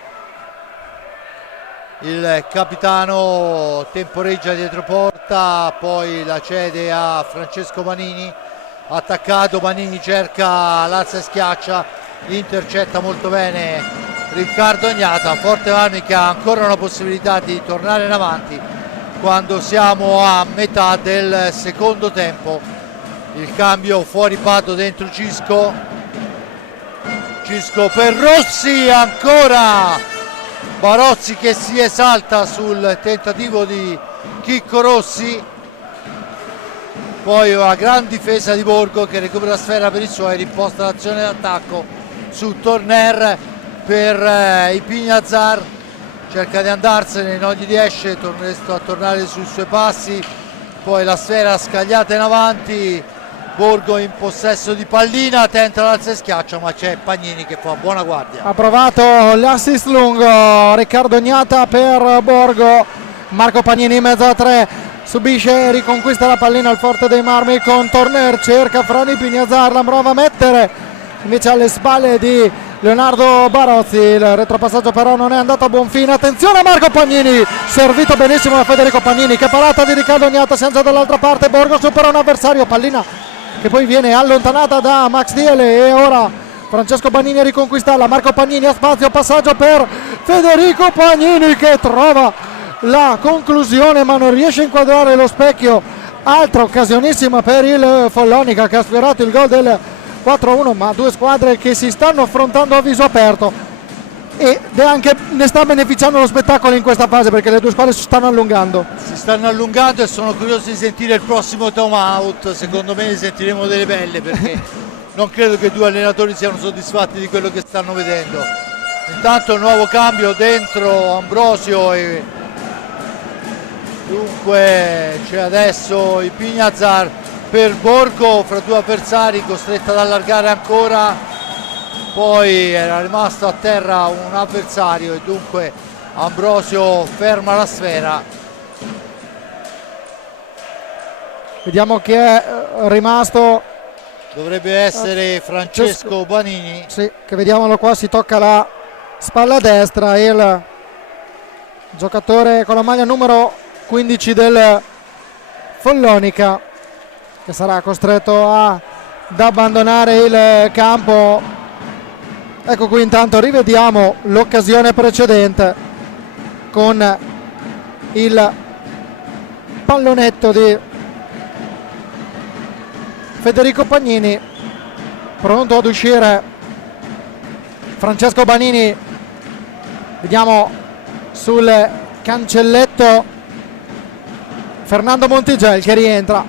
il capitano temporeggia dietro porta, poi la cede a Francesco Banini, attaccato Banini cerca l'alza e schiaccia, intercetta molto bene Riccardo Gnata. Forte Marmi che ha ancora una possibilità di tornare in avanti quando siamo a metà del secondo tempo. Il cambio, fuori Pato, dentro Cisco per Rossi, ancora Barozzi che si esalta sul tentativo di Chicco Rossi, poi una gran difesa di Borgo che recupera la sfera per i suoi, rimposta l'azione d'attacco su Torner per Ipignazar, cerca di andarsene, non gli riesce, torna a tornare sui suoi passi, poi la sfera scagliata in avanti, Borgo in possesso di pallina, tenta l'alza e schiaccia ma c'è Pagnini che fa buona guardia. Ha provato l'assist lungo Riccardo Gnata per Borgo, Marco Pagnini in mezzo a tre, subisce e riconquista la pallina al Forte dei Marmi con Torner, cerca Frani Ipignazar, la prova a mettere invece alle spalle di Leonardo Barozzi, il retropassaggio però non è andato a buon fine. Attenzione a Marco Pagnini, servito benissimo da Federico Pagnini, che parata di Riccardo Gnata, siamo già dall'altra parte, Borgo supera un avversario, pallina che poi viene allontanata da Max Diele e ora Francesco Banini a riconquistarla, Marco Pagnini a spazio, passaggio per Federico Pagnini che trova la conclusione ma non riesce a inquadrare lo specchio. Altra occasionissima per il Follonica che ha sfiorato il gol del 4-1, ma due squadre che si stanno affrontando a viso aperto ed è anche, ne sta beneficiando lo spettacolo in questa fase, perché le due squadre si stanno allungando E sono curioso di sentire il prossimo time out. Secondo me ne sentiremo delle belle, perché non credo che i due allenatori siano soddisfatti di quello che stanno vedendo. Intanto nuovo cambio dentro Ambrosio e dunque c'è adesso il Pignazar per Borgo fra due avversari, costretto ad allargare ancora, poi era rimasto a terra un avversario e dunque Ambrosio ferma la sfera. Vediamo chi è rimasto. Dovrebbe essere Francesco Banini. Sì, che vediamolo qua, si tocca la spalla destra, il giocatore con la maglia numero 15 del Follonica, che sarà costretto ad abbandonare il campo. Ecco qui, intanto rivediamo l'occasione precedente con il pallonetto di Federico Pagnini, pronto ad uscire Francesco Banini. Vediamo sul cancelletto Fernando Montigel che rientra.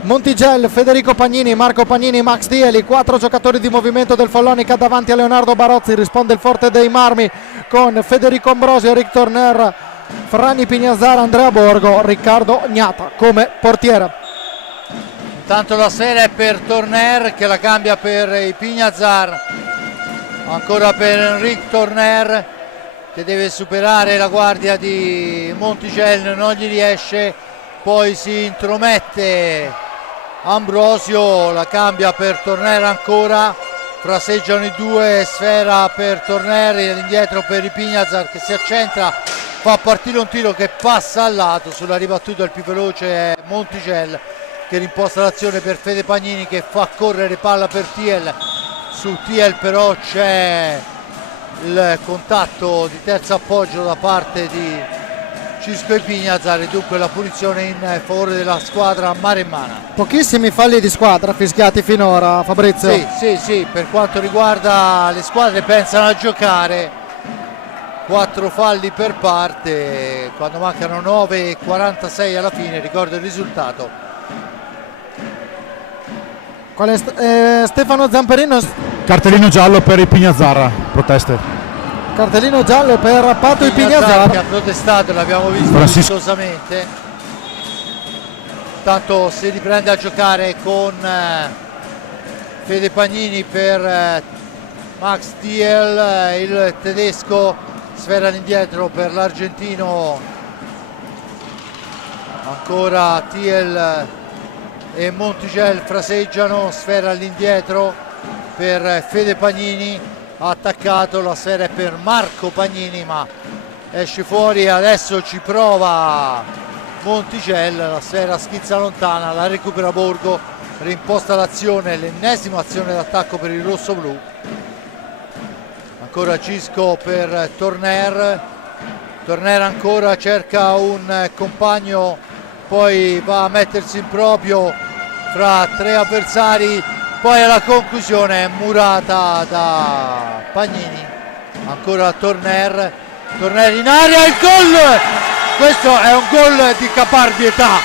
Montigel, Federico Pagnini, Marco Pagnini, Max Dieli, 4 giocatori di movimento del Follonica davanti a Leonardo Barozzi. Risponde il Forte dei Marmi con Federico Ambrosio, Rick Torner, Franny Pignazar, Andrea Borgo, Riccardo Gnata come portiere. Intanto la sfera è per Torner che la cambia per i Pignazar, ancora per Enric Torner che deve superare la guardia di Montigel, non gli riesce, poi si intromette Ambrosio, la cambia per Torner ancora, fraseggiano i due, sfera per Torner e indietro per i Pignazar che si accentra, fa partire un tiro che passa al lato, sulla ribattuta il più veloce è Montigel che rimposta l'azione per Fede Pagnini che fa correre palla per Thiel. Su Thiel però c'è il contatto di terzo appoggio da parte di Cisco e Pignazar e dunque la punizione in favore della squadra maremmana. Pochissimi falli di squadra fischiati finora, Fabrizio. Sì, per quanto riguarda le squadre pensano a giocare, 4 falli per parte quando mancano 9:46 alla fine. Ricordo il risultato. Qual è Stefano Zamperino? Cartellino giallo per i Pignazar, proteste. Cartellino giallo per Pato e Pignazar che ha protestato, l'abbiamo visto vistosamente. Intanto si riprende a giocare con Fede Pagnini per Max Thiel, il tedesco, sfera all'indietro per l'argentino, ancora Thiel e Montigel fraseggiano, sfera all'indietro per Fede Pagnini, ha attaccato, la sfera è per Marco Pagnini ma esce fuori, adesso ci prova Montigel, la sfera schizza lontana, la recupera Borgo, rimposta l'azione, l'ennesima azione d'attacco per il rosso-blu, ancora Cisco per Torner, Torner ancora cerca un compagno, poi va a mettersi in proprio fra 3 avversari, poi alla conclusione è murata da Pagnini, ancora Torner in area, il gol! Questo è un gol di caparbietà,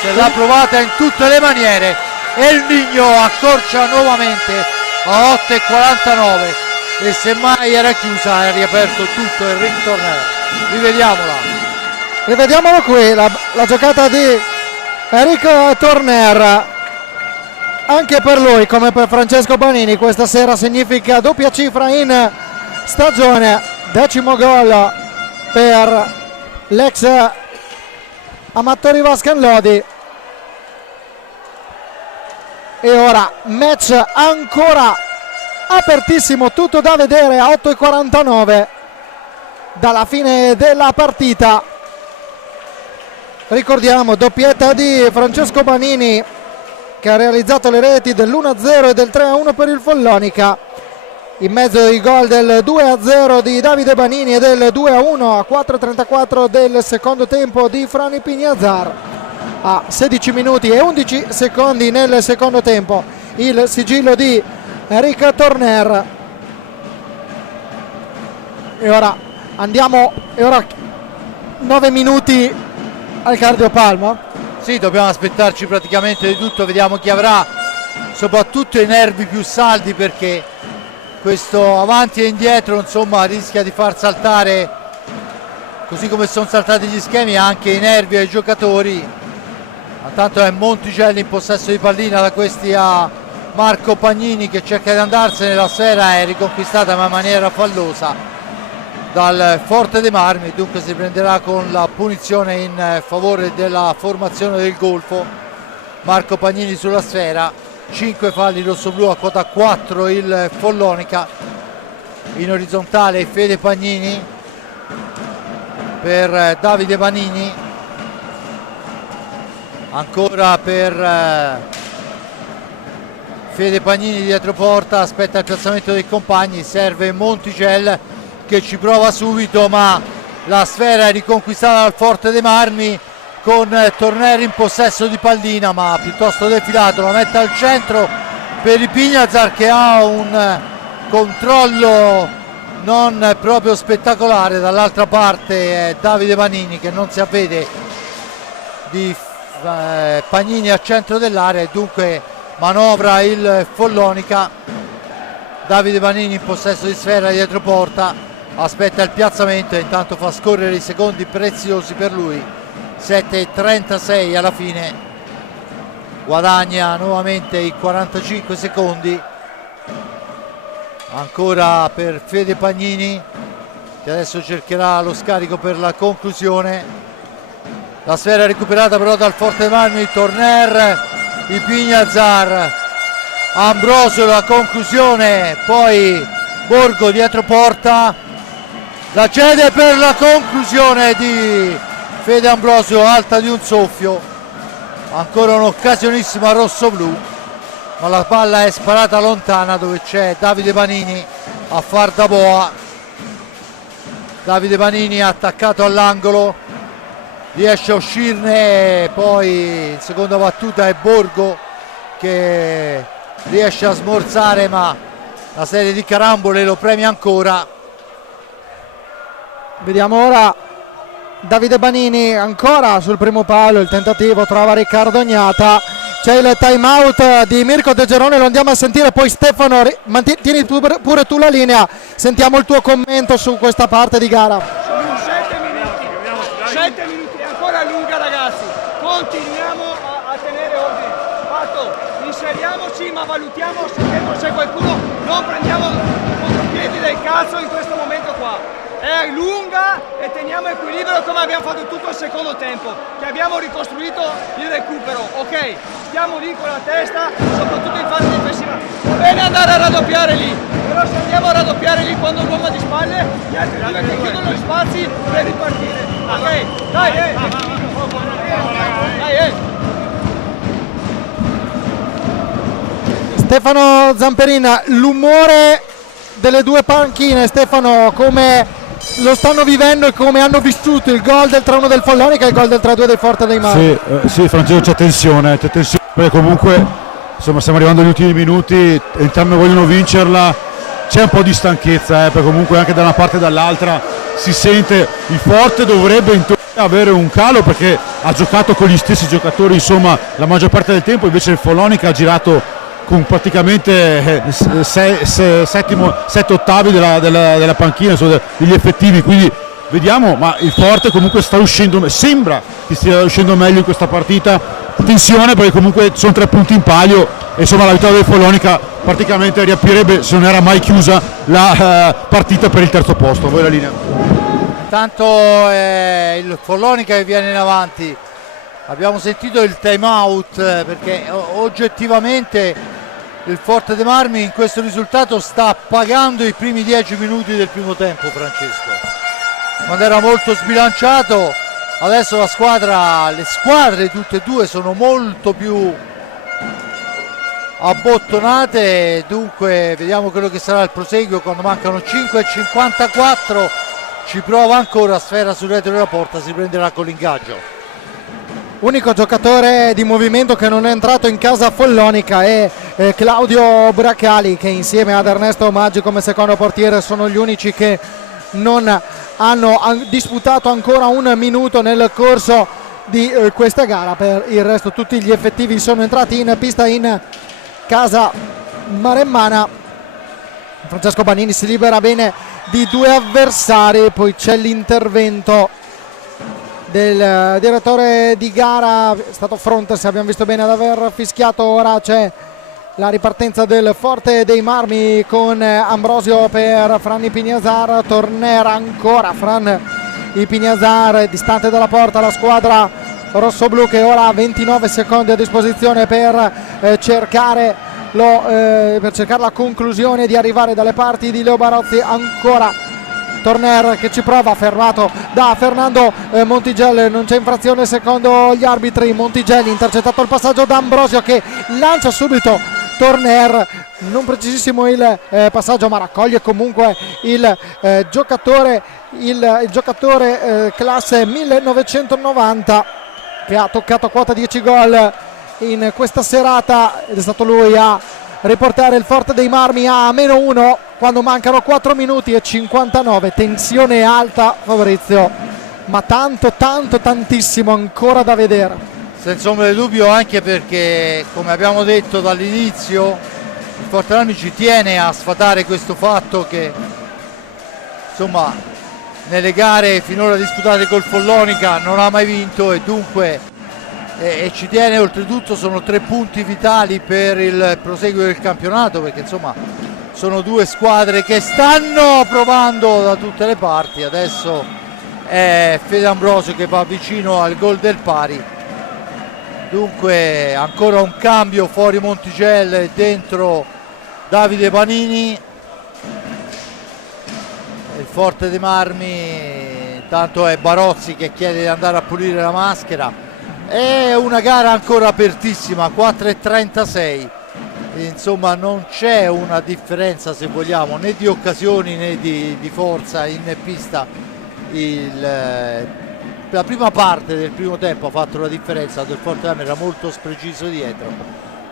se l'ha provata in tutte le maniere e il Nigno accorcia nuovamente a 8:49 e semmai era chiusa ha riaperto tutto Enric Torner. Rivediamolo qui, la giocata di Enric Torner. Anche per lui come per Francesco Banini questa sera significa doppia cifra in stagione, 10° gol per l'ex Amatori Vascan Lodi. E ora match ancora apertissimo, tutto da vedere a 8:49 dalla fine della partita. Ricordiamo doppietta di Francesco Banini che ha realizzato le reti dell'1-0 e del 3-1 per il Follonica, in mezzo ai gol del 2-0 di Davide Banini e del 2-1 a 4:34 del secondo tempo di Franny Pignazar, a 16 minuti e 11 secondi nel secondo tempo. il sigillo di Eric Torner. E ora 9 minuti al cardiopalma. Sì, dobbiamo aspettarci praticamente di tutto, vediamo chi avrà soprattutto i nervi più saldi, perché questo avanti e indietro insomma rischia di far saltare, così come sono saltati gli schemi, anche i nervi ai giocatori. Intanto è Monticelli in possesso di pallina, da questi a Marco Pagnini che cerca di andarsene, la sfera è riconquistata ma in maniera fallosa dal Forte dei Marmi, dunque si prenderà con la punizione in favore della formazione del Golfo. Marco Pagnini sulla sfera, 5 falli rossoblù a quota 4 il Follonica. In orizzontale Fede Pagnini per Davide Vanini, ancora per Fede Pagnini dietro porta, aspetta il piazzamento dei compagni, serve Monticel che ci prova subito, ma la sfera è riconquistata dal Forte dei Marmi con Torneri in possesso di pallina, ma piuttosto defilato, la mette al centro per Ipignazar che ha un controllo non proprio spettacolare. Dall'altra parte è Davide Vanini che non si avvede di Pagnini al centro dell'area e dunque manovra il Follonica. Davide Vanini in possesso di sfera dietro porta, aspetta il piazzamento e intanto fa scorrere i secondi preziosi per lui. 7:36 alla fine, guadagna nuovamente i 45 secondi. Ancora per Fede Pagnini che adesso cercherà lo scarico per la conclusione. La sfera recuperata però dal Forte dei Marmi, Torner, Ipignazar, Ambrosio la conclusione, poi Borgo dietro porta, la cede per la conclusione di Fede Ambrosio, alta di un soffio. Ancora un'occasionissima rossoblù, ma la palla è sparata lontana dove c'è Davide Vanini a far da boa. Davide Vanini attaccato all'angolo, riesce a uscirne, poi in seconda battuta è Borgo che riesce a smorzare, ma la serie di carambole lo premia ancora. Vediamo ora Davide Vanini ancora sul primo palo, il tentativo trova Riccardo Ognata, c'è il time out di Mirko De Gerone, lo andiamo a sentire, poi Stefano tieni pure tu la linea, sentiamo il tuo commento su questa parte di gara. Sono 7 minuti, è ancora lunga ragazzi, continuiamo a tenere ordine. Fatto, inseriamoci ma valutiamo se dentro c'è qualcuno, non prendiamo contropiedi del cazzo in questo momento qua. È lunga e teniamo equilibrio come abbiamo fatto tutto il secondo tempo, che abbiamo ricostruito il recupero, ok? Stiamo lì con la testa, soprattutto in fase difensiva. Va bene andare a raddoppiare lì, però se andiamo a raddoppiare lì quando l'uomo è di spalle, gli altri due che chiudono gli spazi per ripartire. Ok? Dai, Dai, Stefano Zamperin, l'umore delle due panchine, Stefano, come lo stanno vivendo e come hanno vissuto il gol del 3-1 del Follonica e il gol del 3-2 del Forte dei Marmi? Sì, Francesco, c'è tensione perché comunque insomma stiamo arrivando agli ultimi minuti, entrambi vogliono vincerla, c'è un po' di stanchezza perché comunque anche da una parte e dall'altra si sente. Il Forte dovrebbe in teoria avere un calo perché ha giocato con gli stessi giocatori insomma la maggior parte del tempo, invece il Follonica ha girato con praticamente 7 ottavi della panchina, degli effettivi, quindi vediamo, ma il Forte comunque sta uscendo, sembra che stia uscendo meglio in questa partita. Tensione perché comunque sono 3 punti in palio e insomma la vittoria del Follonica praticamente riaprirebbe, se non era mai chiusa, la partita per il terzo posto. Voi la linea. Intanto il Follonica che viene in avanti, abbiamo sentito il time out perché oggettivamente il Forte dei Marmi in questo risultato sta pagando i primi 10 minuti del primo tempo, Francesco, quando era molto sbilanciato. Adesso le squadre tutte e due sono molto più abbottonate, dunque vediamo quello che sarà il proseguo quando mancano 5:54. Ci prova ancora, sfera sul retro della porta, si prenderà con l'ingaggio. unico giocatore di movimento che non è entrato in casa follonica è Claudio Bracali, che insieme ad Ernesto Maggi come secondo portiere sono gli unici che non hanno disputato ancora un minuto nel corso di questa gara. Per il resto tutti gli effettivi sono entrati in pista in casa maremmana. Francesco Banini si libera bene di due avversari, poi c'è l'intervento del direttore di gara, è stato Frontes, abbiamo visto bene ad aver fischiato. Ora c'è la ripartenza del Forte dei Marmi con Ambrosio per Fran Ipiniazar, Tornera ancora, Fran Ipiniazar distante dalla porta, la squadra rossoblu che ora ha 29 secondi a disposizione per cercare la conclusione di arrivare dalle parti di Leo Barozzi. Ancora Torner che ci prova, fermato da Fernando Montigelli, non c'è infrazione secondo gli arbitri. Montigelli intercettato il passaggio da Ambrosio che lancia subito Torner, non precisissimo il passaggio, ma raccoglie comunque il giocatore classe 1990 che ha toccato quota 10 gol in questa serata, ed è stato lui a riportare il Forte dei Marmi a -1 quando mancano 4 minuti e 59. Tensione alta, Fabrizio, ma tantissimo ancora da vedere. Senza ombra di dubbio, anche perché, come abbiamo detto dall'inizio, il Forte dei Marmi ci tiene a sfatare questo fatto che, insomma, nelle gare finora disputate col Follonica non ha mai vinto, e dunque ci tiene. Oltretutto sono 3 punti vitali per il proseguo del campionato, perché insomma sono 2 squadre che stanno provando da tutte le parti. Adesso è Fede Ambrosio che va vicino al gol del pari. Dunque ancora un cambio, fuori Montigelli e dentro Davide Banini. Il Forte dei Marmi, tanto è Barozzi che chiede di andare a pulire la maschera. È una gara ancora apertissima, 4:36, insomma non c'è una differenza, se vogliamo, né di occasioni né di forza in pista. La prima parte del primo tempo ha fatto la differenza, il Forte dei Marmi era molto spreciso dietro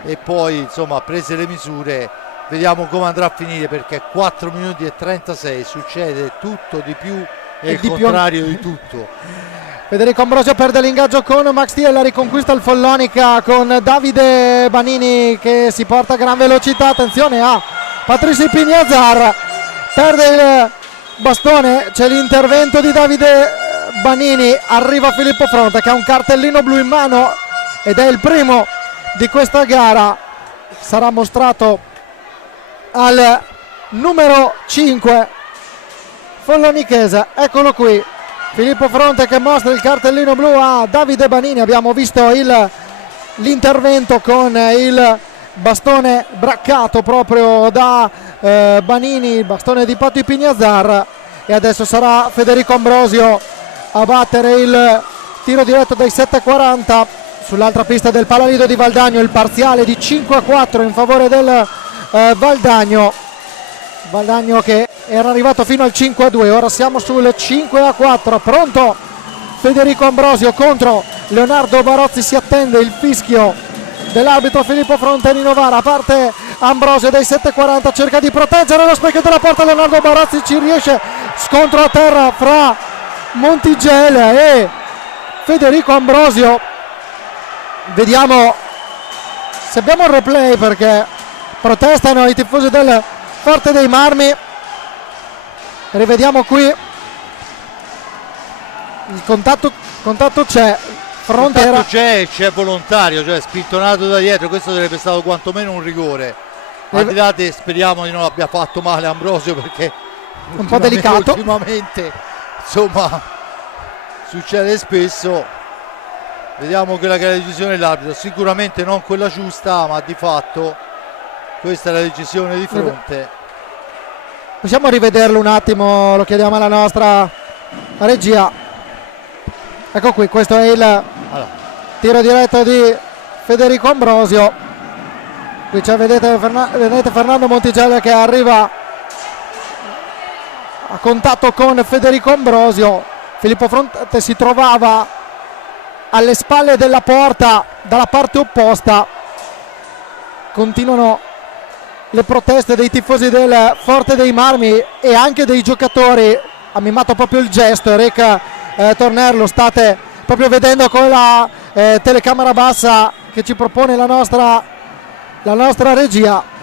e poi insomma prese le misure. Vediamo come andrà a finire, perché 4 minuti e 36 succede tutto di più e il contrario di tutto. Federico Ambrosio perde l'ingaggio con Max Tiella, riconquista il Follonica con Davide Banini che si porta a gran velocità. Attenzione a Patricio Ipiniazar, perde il bastone, c'è l'intervento di Davide Banini, arriva Filippo Fronte che ha un cartellino blu in mano ed è il primo di questa gara. Sarà mostrato al numero 5 follonichese, eccolo qui, Filippo Fronte che mostra il cartellino blu a Davide Banini. Abbiamo visto l'intervento con il bastone braccato proprio da Banini, il bastone di Pato Ipiniazar, e adesso sarà Federico Ambrosio a battere il tiro diretto dai 7:40 sull'altra pista del Palalido di Valdagno. Il parziale di 5-4 in favore del Valdagno che era arrivato fino al 5-2, ora siamo sul 5-4. Pronto Federico Ambrosio contro Leonardo Barozzi, si attende il fischio dell'arbitro Filippo Fronte di Novara. Parte Ambrosio dai 7:40, cerca di proteggere lo specchio della porta, Leonardo Barozzi ci riesce, scontro a terra fra Montigelli e Federico Ambrosio. Vediamo se abbiamo il replay, perché protestano i tifosi del Forte dei Marmi. Rivediamo qui il contatto c'è, Fronte era... c'è volontario, cioè spintonato da dietro. Questo sarebbe stato quantomeno un rigore. Al di là speriamo di non abbia fatto male Ambrosio, perché un po' delicato ultimamente, insomma, succede spesso. Vediamo quella che è la decisione dell'arbitro, sicuramente non quella giusta, ma di fatto questa è la decisione di Fronte. Possiamo rivederlo un attimo, lo chiediamo alla nostra regia. Ecco qui, questo è il tiro diretto di Federico Ambrosio. Qui c'è, vedete Fernando Montigelli che arriva a contatto con Federico Ambrosio. Filippo Fronte si trovava alle spalle della porta dalla parte opposta. Continuano le proteste dei tifosi del Forte dei Marmi e anche dei giocatori. Ha mimato proprio il gesto Eric Torner, lo state proprio vedendo con la telecamera bassa che ci propone la nostra regia.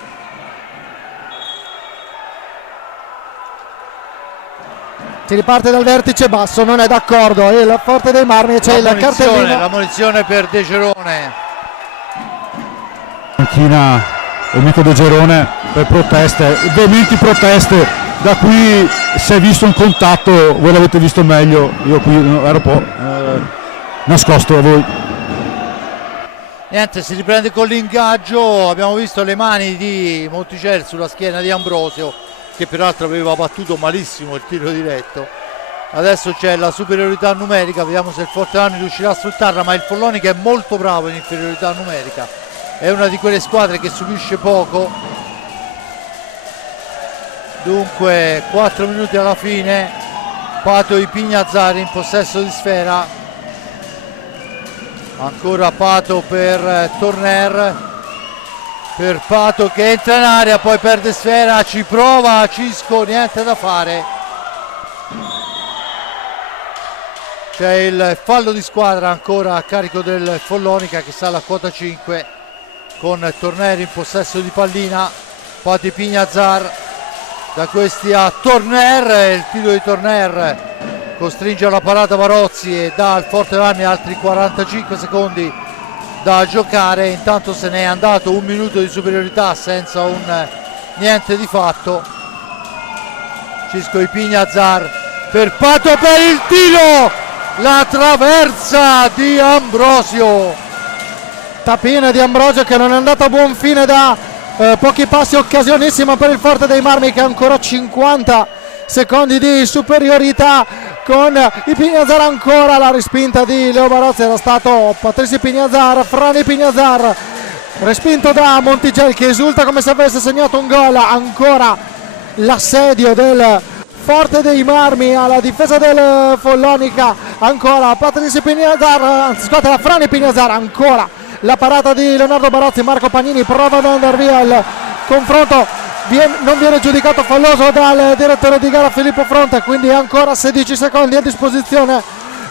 Si riparte dal vertice basso, non è d'accordo il Forte dei Marmi, c'è il cartellino. La munizione per De Gerone. Panchina Enrico De Gerone per proteste, veementi proteste, da qui si è visto un contatto, voi l'avete visto meglio, io qui ero un po' nascosto a voi. Niente, si riprende con l'ingaggio, abbiamo visto le mani di Monticelli sulla schiena di Ambrosio, che peraltro aveva battuto malissimo il tiro diretto. Adesso c'è la superiorità numerica, vediamo se il Forte Marmi riuscirà a sfruttarla, ma il Follonica è molto bravo in inferiorità numerica, è una di quelle squadre che subisce poco. Dunque 4 minuti alla fine, Pato e Pignazzari in possesso di sfera, ancora Pato per Torner, per Pato che entra in area, poi perde sfera, ci prova Cisco, niente da fare. C'è il fallo di squadra ancora a carico del Follonica che sta alla quota 5 con Torner in possesso di pallina. Pato Pignazzar, da questi a Torner, il tiro di Torner costringe alla parata Barozzi e dà al Forte Marmi altri 45 secondi da giocare. Intanto se n'è andato un minuto di superiorità senza un niente di fatto. Cisco di Pignazzar per Pato per il tiro, la traversa di Ambrosio, Tapina di Ambrosio che non è andata a buon fine da pochi passi, occasionissima per il Forte dei Marmi che ha ancora 50 secondi di superiorità con i Pignazzar. Ancora la respinta di Leo Barozzi, era stato Patrizio Pignazzar, Frani Pignazzar respinto da Monticelli che esulta come se avesse segnato un gol. Ancora l'assedio del Forte dei Marmi alla difesa del Follonica, ancora Patrizio Pignazzar, anzi scusate, la Frani Pignazzar, ancora la parata di Leonardo Barozzi. Marco Pagnini prova ad andare via, il confronto non viene giudicato falloso dal direttore di gara Filippo Fronte, quindi ancora 16 secondi a disposizione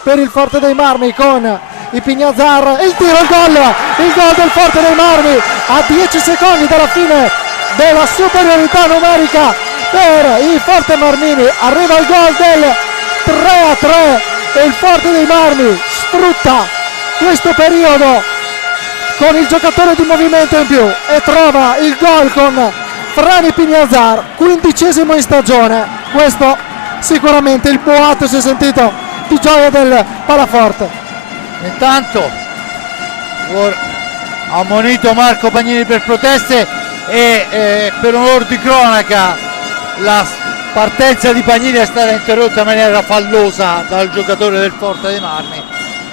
per il Forte dei Marmi con i Pignazzar, il tiro, il gol del Forte dei Marmi a 10 secondi dalla fine della superiorità numerica per i Forte Marmini. Arriva il gol del 3-3 e il Forte dei Marmi sfrutta questo periodo con il giocatore di movimento in più e trova il gol con Frani Pignazzar, 15esimo in stagione. Questo sicuramente il boato si è sentito di gioia del Palaforte. Intanto ammonito Marco Pagnini per proteste e per onor di cronaca la partenza di Pagnini è stata interrotta in maniera fallosa dal giocatore del Forte dei Marmi.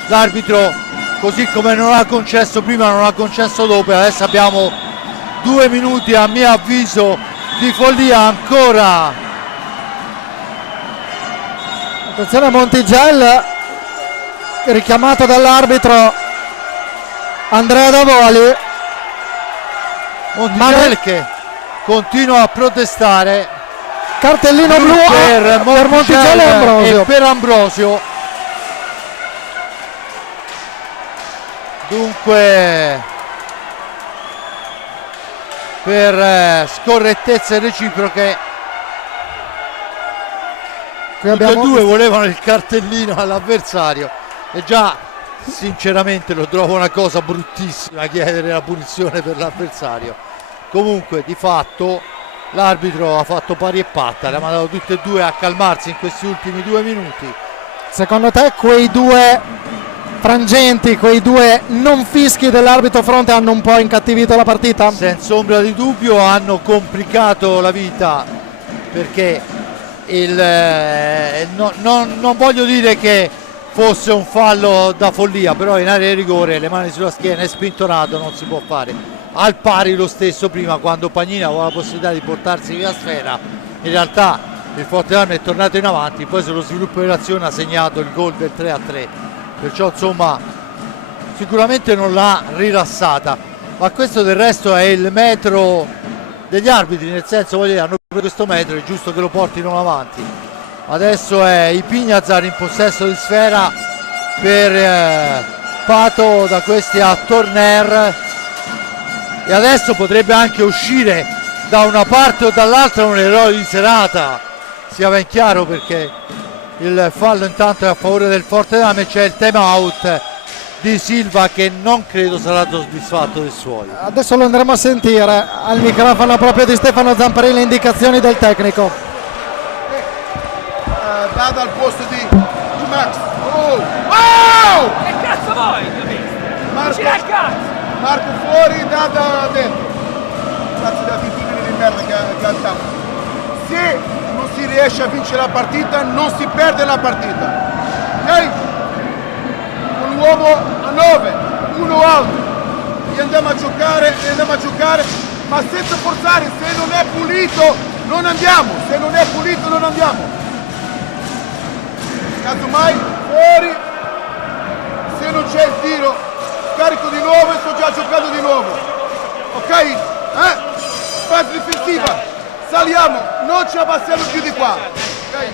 L'arbitro, così come non ha concesso prima, non ha concesso dopo. Adesso abbiamo 2 minuti a mio avviso di follia ancora. Attenzione a Montigel, richiamato dall'arbitro Andrea Davoli. Montigel che continua a protestare. Cartellino blu per Montigel e Ambrosio. E per Ambrosio. Dunque per scorrettezze reciproche tutti e due volevano il cartellino all'avversario e già sinceramente lo trovo una cosa bruttissima chiedere la punizione per l'avversario. Comunque di fatto l'arbitro ha fatto pari e patta, le ha mandato tutte e due a calmarsi in questi ultimi 2 minuti. Secondo te quei due frangenti, quei due non fischi dell'arbitro Fronte hanno un po' incattivito la partita? Senza ombra di dubbio hanno complicato la vita, perché non voglio dire che fosse un fallo da follia, però in area di rigore le mani sulla schiena e spintonato non si può fare. Al pari lo stesso prima, quando Pagnini aveva la possibilità di portarsi via sfera, in realtà il Forte Marmi è tornato in avanti, poi sullo sviluppo dell'azione ha segnato il gol del 3-3. Perciò insomma sicuramente non l'ha rilassata, ma questo del resto è il metro degli arbitri, nel senso, voglio dire, hanno questo metro, è giusto che lo portino avanti. Adesso è Ipiñazar in possesso di sfera per Pato, da questi a Torner, e adesso potrebbe anche uscire da una parte o dall'altra un eroe di serata, sia ben chiaro, perché il fallo intanto è a favore del Forte dei Marmi. C'è il time out di Silva che non credo sarà soddisfatto dei suoi. Adesso lo andremo a sentire al microfono proprio di Stefano Zamparelli le indicazioni del tecnico. Data al posto di Max. Oh! Che cazzo vuoi? Marco fuori, data dentro. Grazie dell'attitudine di merda che ha il campo. Se non si riesce a vincere la partita, non si perde la partita. Ok? Un uomo a 9, uno alto. E andiamo a giocare, ma senza forzare. Se non è pulito, non andiamo. Se non è pulito, non andiamo. Casomai, fuori. Se non c'è il tiro, carico di nuovo e sto già giocando di nuovo. Ok? Fase difensiva. Saliamo, non ci abbassiamo più di qua. Okay?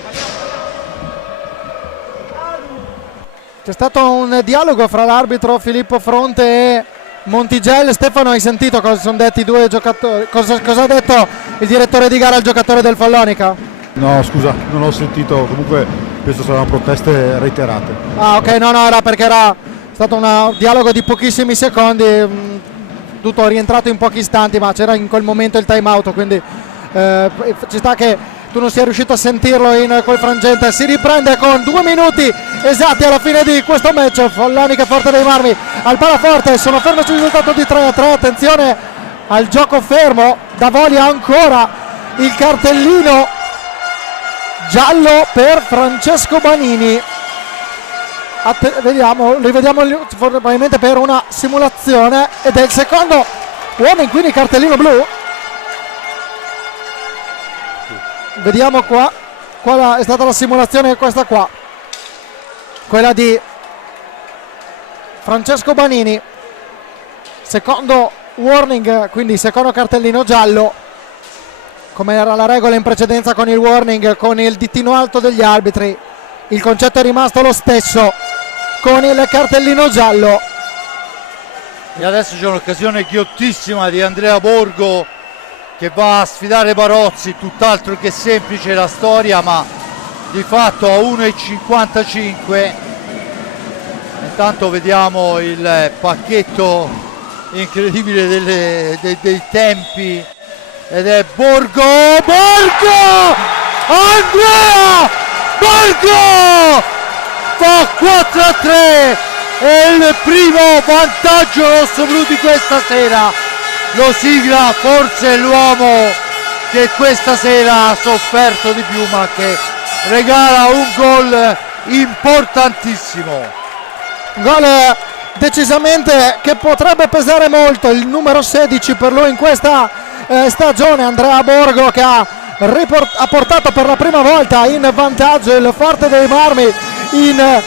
C'è stato un dialogo fra l'arbitro Filippo Fronte e Montigel. Stefano, hai sentito cosa sono detti i due giocatori? Cosa ha detto il direttore di gara al giocatore del Follonica? No, scusa, non ho sentito, comunque penso saranno proteste reiterate. Ah, ok, no, era perché era stato un dialogo di pochissimi secondi, tutto rientrato in pochi istanti, ma c'era in quel momento il time out, quindi ci sta che tu non sia riuscito a sentirlo in quel frangente. Si riprende con 2 minuti esatti alla fine di questo match. Follonica Forte dei Marmi al palaforte, sono fermo sul risultato di 3-3. Attenzione al gioco fermo, Davoli ancora il cartellino giallo per Francesco Banini. Rivediamo probabilmente per una simulazione, ed è il secondo warning, quindi cartellino blu. Vediamo qua qual è stata la simulazione, questa qua, quella di Francesco Banini, secondo warning, quindi secondo cartellino giallo, come era la regola in precedenza con il warning, con il ditino alto degli arbitri. Il concetto è rimasto lo stesso con il cartellino giallo. E adesso c'è un'occasione ghiottissima di Andrea Borgo che va a sfidare Barozzi, tutt'altro che semplice la storia, ma di fatto a 1,55. Intanto vediamo il pacchetto incredibile dei tempi, ed è Borgo, Andrea Borgo fa 4-3, è il primo vantaggio rosso-blu di questa sera. Lo sigla forse l'uomo che questa sera ha sofferto di più, ma che regala un gol importantissimo. Gol decisamente che potrebbe pesare molto, il numero 16 per lui in questa stagione. Andrea Borgo che ha portato per la prima volta in vantaggio il Forte dei Marmi in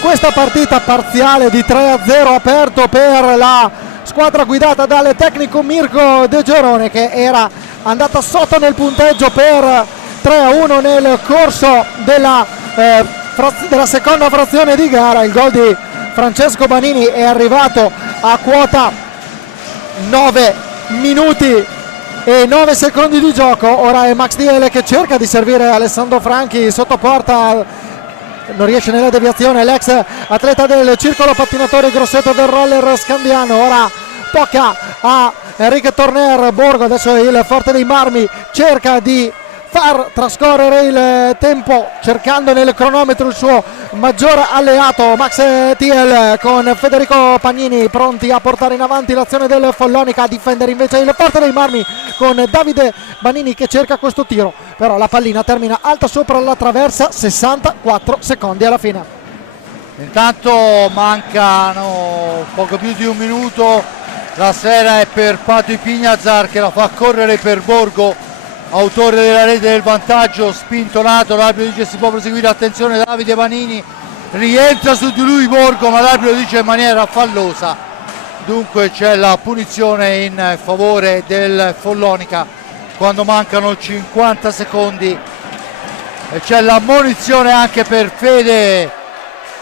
questa partita parziale di 3-0, aperto per la squadra guidata dal tecnico Mirko De Gerone, che era andata sotto nel punteggio per 3-1 nel corso della seconda frazione di gara. Il gol di Francesco Banini è arrivato a quota 9 minuti e 9 secondi di gioco. Ora è Max Diele che cerca di servire Alessandro Franchi sotto porta, non riesce nella deviazione l'ex atleta del circolo pattinatori Grosseto del roller Scandiano. Ora tocca a Enrique Torner. Borgo, adesso il Forte dei Marmi cerca di far trascorrere il tempo cercando nel cronometro il suo maggior alleato Max Thiel, con Federico Pagnini pronti a portare in avanti l'azione del Follonica. A difendere invece il Forte dei Marmi con Davide Banini che cerca questo tiro, però la pallina termina alta sopra la traversa. 64 secondi alla fine. Intanto mancano poco più di un minuto, la sfera è per Pato Ipiñazar che la fa correre per Borgo, autore della rete del vantaggio, spintonato, l'arbitro dice si può proseguire. Attenzione, Davide Banini rientra su di lui Borgo, ma l'arbitro dice in maniera fallosa, dunque c'è la punizione in favore del Follonica quando mancano 50 secondi e c'è l'ammonizione anche per Fede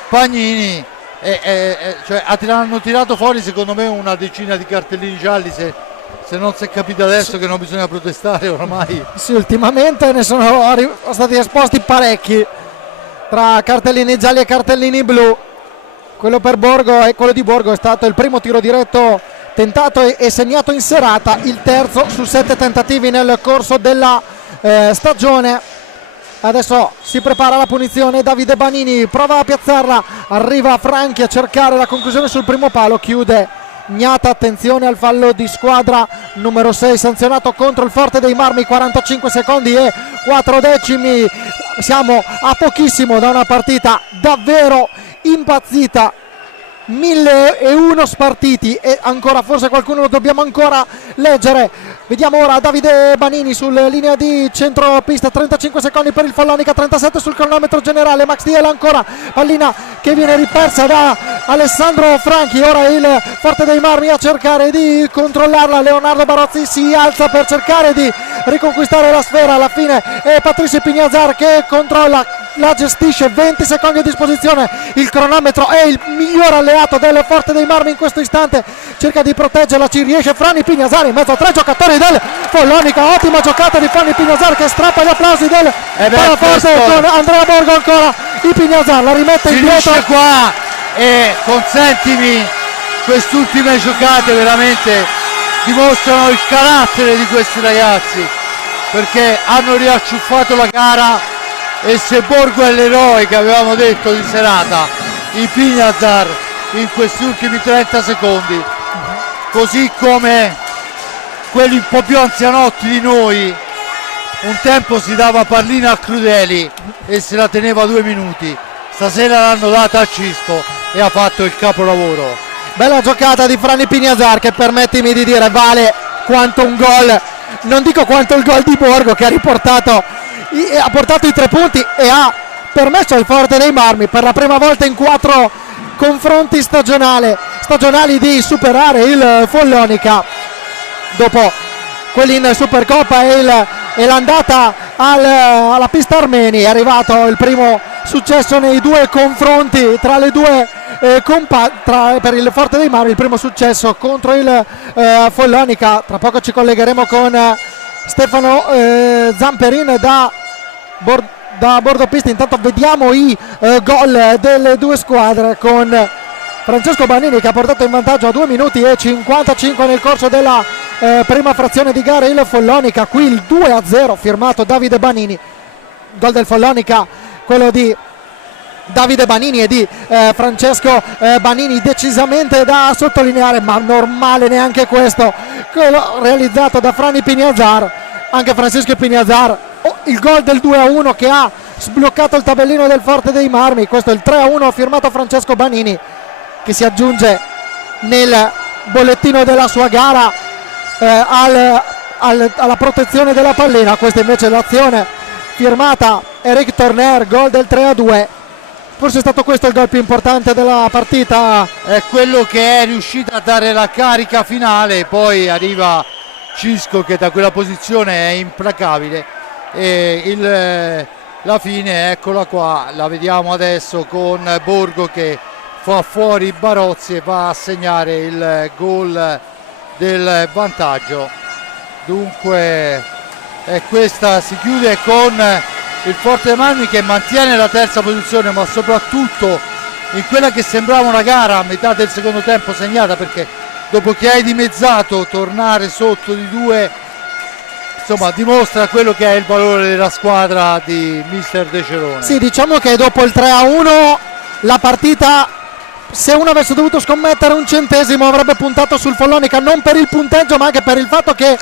Pagnini cioè hanno tirato fuori secondo me una decina di cartellini gialli, se non si è capito adesso che non bisogna protestare oramai. Sì, ultimamente ne sono stati esposti parecchi tra cartellini gialli e cartellini blu. Quello per Borgo e quello di Borgo è stato il primo tiro diretto tentato e segnato in serata, il terzo su 7 tentativi nel corso della stagione. Adesso si prepara la punizione, Davide Banini prova a piazzarla, arriva Franchi a cercare la conclusione sul primo palo, chiude Gnata, attenzione al fallo di squadra numero 6 sanzionato contro il Forte dei Marmi, 45 secondi e 4 decimi, siamo a pochissimo da una partita davvero impazzita, 1001 spartiti e ancora forse qualcuno lo dobbiamo ancora leggere. Vediamo ora Davide Banini sulla linea di centropista, 35 secondi per il Follonica, 37 sul cronometro generale. Max Diel ancora, pallina che viene ripersa da Alessandro Franchi, ora il Forte dei Marmi a cercare di controllarla, Leonardo Barozzi si alza per cercare di riconquistare la sfera, alla fine è Patricio Pignazar che controlla, la gestisce, 20 secondi a disposizione, il cronometro è il miglior alleato del Forte dei Marmi in questo istante, cerca di proteggerla, ci riesce Franni Pignazar in mezzo a 3 giocatori del Follonica, ottima giocata di Franni Pignazar che strappa gli applausi del Palaforte con Andrea Borgo ancora, il Pignazar la rimette in dietro qua e consentimi, quest'ultime giocate veramente dimostrano il carattere di questi ragazzi perché hanno riacciuffato la gara. E se Borgo è l'eroe che avevamo detto di serata, il Pignazar in questi ultimi 30 secondi, così come quelli un po' più anzianotti di noi, un tempo si dava pallina a Crudeli e se la teneva 2 minuti, stasera l'hanno data a Cisco e ha fatto il capolavoro. Bella giocata di Franni Pignazar che, permettimi di dire, vale quanto un gol, non dico quanto il gol di Borgo che ha portato i 3 punti e ha permesso al Forte dei Marmi per la prima volta in 4 confronti stagionali di superare il Follonica dopo quelli in Supercoppa e l'andata alla pista Armeni. È arrivato il primo successo nei 2 confronti tra le due per il Forte dei Marmi, il primo successo contro il Follonica. Tra poco ci collegheremo con Stefano Zamperin da bordopista. Intanto vediamo i gol delle due squadre con Francesco Banini che ha portato in vantaggio a 2 minuti e 55 nel corso della prima frazione di gara il Follonica. Qui il 2-0 firmato Davide Banini, gol del Follonica quello di Davide Banini e di Francesco Banini, decisamente da sottolineare, ma normale neanche questo, quello realizzato da Franni Pignazar. Anche Francesco Pignazar, il gol del 2-1 che ha sbloccato il tabellino del Forte dei Marmi. Questo è il 3-1 firmato Francesco Banini che si aggiunge nel bollettino della sua gara alla protezione della pallina. Questa invece è l'azione firmata Eric Torner, gol del 3-2. Forse è stato questo il gol più importante della partita. È quello che è riuscito a dare la carica finale, poi arriva Cisco che da quella posizione è implacabile e la fine eccola qua, la vediamo adesso con Borgo che fa fuori Barozzi e va a segnare il gol del vantaggio. Dunque questa si chiude con il Forte dei Marmi che mantiene la terza posizione, ma soprattutto in quella che sembrava una gara a metà del secondo tempo segnata, perché dopo che hai dimezzato tornare sotto di 2 insomma dimostra quello che è il valore della squadra di mister De Cerone. Sì, diciamo che dopo il 3-1 la partita, se uno avesse dovuto scommettere un centesimo, avrebbe puntato sul Follonica, non per il punteggio ma anche per il fatto che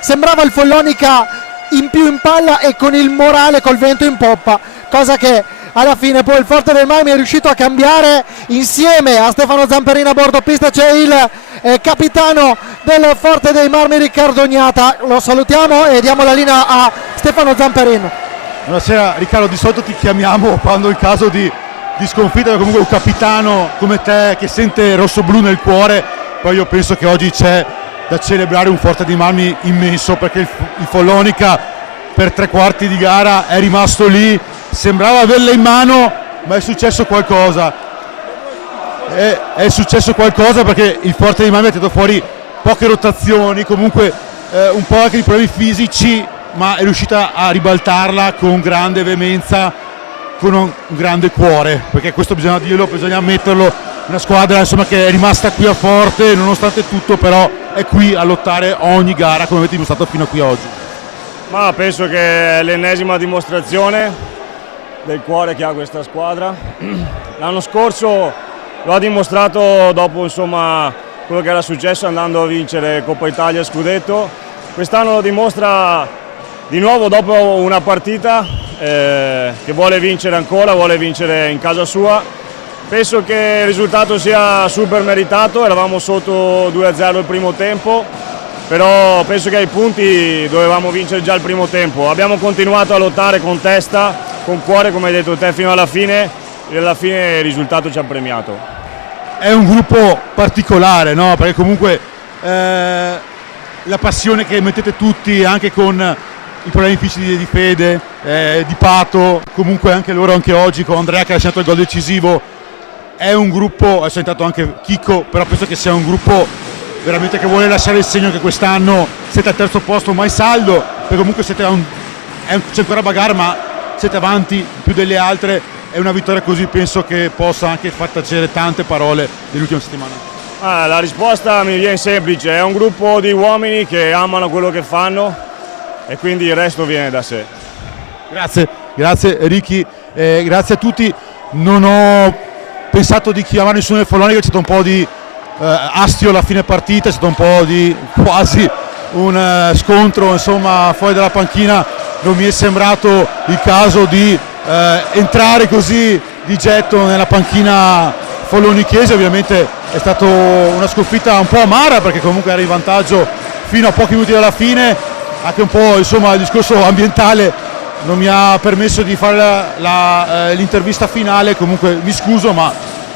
sembrava il Follonica in più in palla e con il morale col vento in poppa, cosa che alla fine poi il Forte dei Marmi è riuscito a cambiare. Insieme a Stefano Zamperin a bordo pista c'è il capitano del Forte dei Marmi Riccardo Gnata. Lo salutiamo e diamo la linea a Stefano Zamperin. Buonasera Riccardo, di solito ti chiamiamo quando è il caso di di sconfitta, comunque un capitano come te che sente rosso-blu nel cuore. Poi io penso che oggi c'è da celebrare un Forte dei Marmi immenso, perché il Follonica per 3/4 di gara è rimasto lì, sembrava averla in mano, ma è successo qualcosa. È successo qualcosa perché il Forte dei Marmi ha tirato fuori poche rotazioni, comunque un po' anche di problemi fisici, ma è riuscita a ribaltarla con grande veemenza, con un grande cuore, perché questo bisogna dirlo, bisogna ammetterlo. Una squadra insomma che è rimasta qui a Forte nonostante tutto, però è qui a lottare ogni gara come avete dimostrato fino a qui oggi. Ma penso che è l'ennesima dimostrazione del cuore che ha questa squadra. L'anno scorso lo ha dimostrato dopo insomma quello che era successo andando a vincere Coppa Italia e Scudetto. Quest'anno lo dimostra di nuovo dopo una partita che vuole vincere ancora, vuole vincere in casa sua. Penso che il risultato sia super meritato, eravamo sotto 2-0 il primo tempo, però penso che ai punti dovevamo vincere già il primo tempo. Abbiamo continuato a lottare con testa, con cuore, come hai detto te, fino alla fine, e alla fine il risultato ci ha premiato. È un gruppo particolare, no? Perché comunque la passione che mettete tutti, anche con i problemi fisici di Fede, di Pato, comunque anche loro, anche oggi con Andrea che ha segnato il gol decisivo, è un gruppo, è entrato anche Chicco, però penso che sia un gruppo veramente che vuole lasciare il segno che quest'anno siete al terzo posto mai saldo, perché comunque siete c'è ancora bagarre, ma siete avanti più delle altre, e una vittoria così penso che possa anche far tacere tante parole dell'ultima settimana. La risposta mi viene semplice, è un gruppo di uomini che amano quello che fanno e quindi il resto viene da sé. Grazie Ricky, grazie a tutti. Non ho pensato di chiamare nessuno del Follonica, c'è stato un po' di astio alla fine partita, c'è stato un po' di quasi un scontro insomma fuori dalla panchina. Non mi è sembrato il caso di entrare così di getto nella panchina follonichese. Ovviamente è stata una sconfitta un po' amara, perché comunque era in vantaggio fino a pochi minuti dalla fine, anche un po' insomma il discorso ambientale non mi ha permesso di fare l'intervista finale. Comunque mi scuso, ma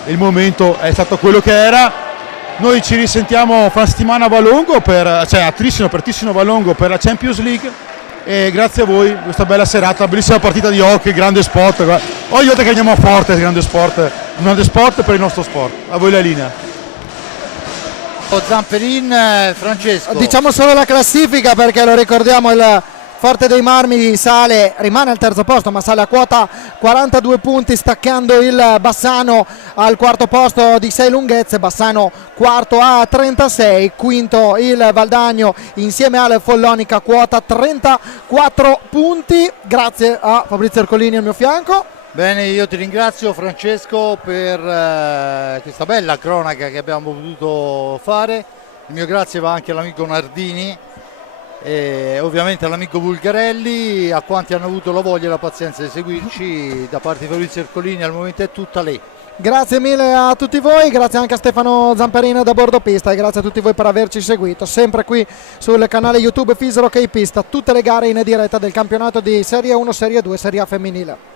il momento è stato quello che era. Noi ci risentiamo fra una settimana a Valongo, a Trissino Valongo per la Champions League, e grazie a voi questa bella serata, bellissima partita di hockey, grande sport. Ogni volta che andiamo a Forte, grande sport per il nostro sport. A voi la linea. Zamperin, Francesco. Diciamo solo la classifica, perché lo ricordiamo, il Forte dei Marmi rimane al terzo posto, ma sale a quota 42 punti, staccando il Bassano al quarto posto di 6 lunghezze. Bassano quarto a 36, quinto il Valdagno insieme al Follonica, quota 34 punti. Grazie a Fabrizio Ercolini al mio fianco. Bene, io ti ringrazio Francesco per questa bella cronaca che abbiamo potuto fare. Il mio grazie va anche all'amico Nardini e ovviamente all'amico Bulgarelli, a quanti hanno avuto la voglia e la pazienza di seguirci. Da parte di Fabrizio Ercolini al momento è tutta lei. Grazie mille a tutti voi, grazie anche a Stefano Zamperin da Bordopista, e grazie a tutti voi per averci seguito sempre qui sul canale YouTube Fisero Hockey Pista, tutte le gare in diretta del campionato di Serie 1, Serie 2, Serie A femminile.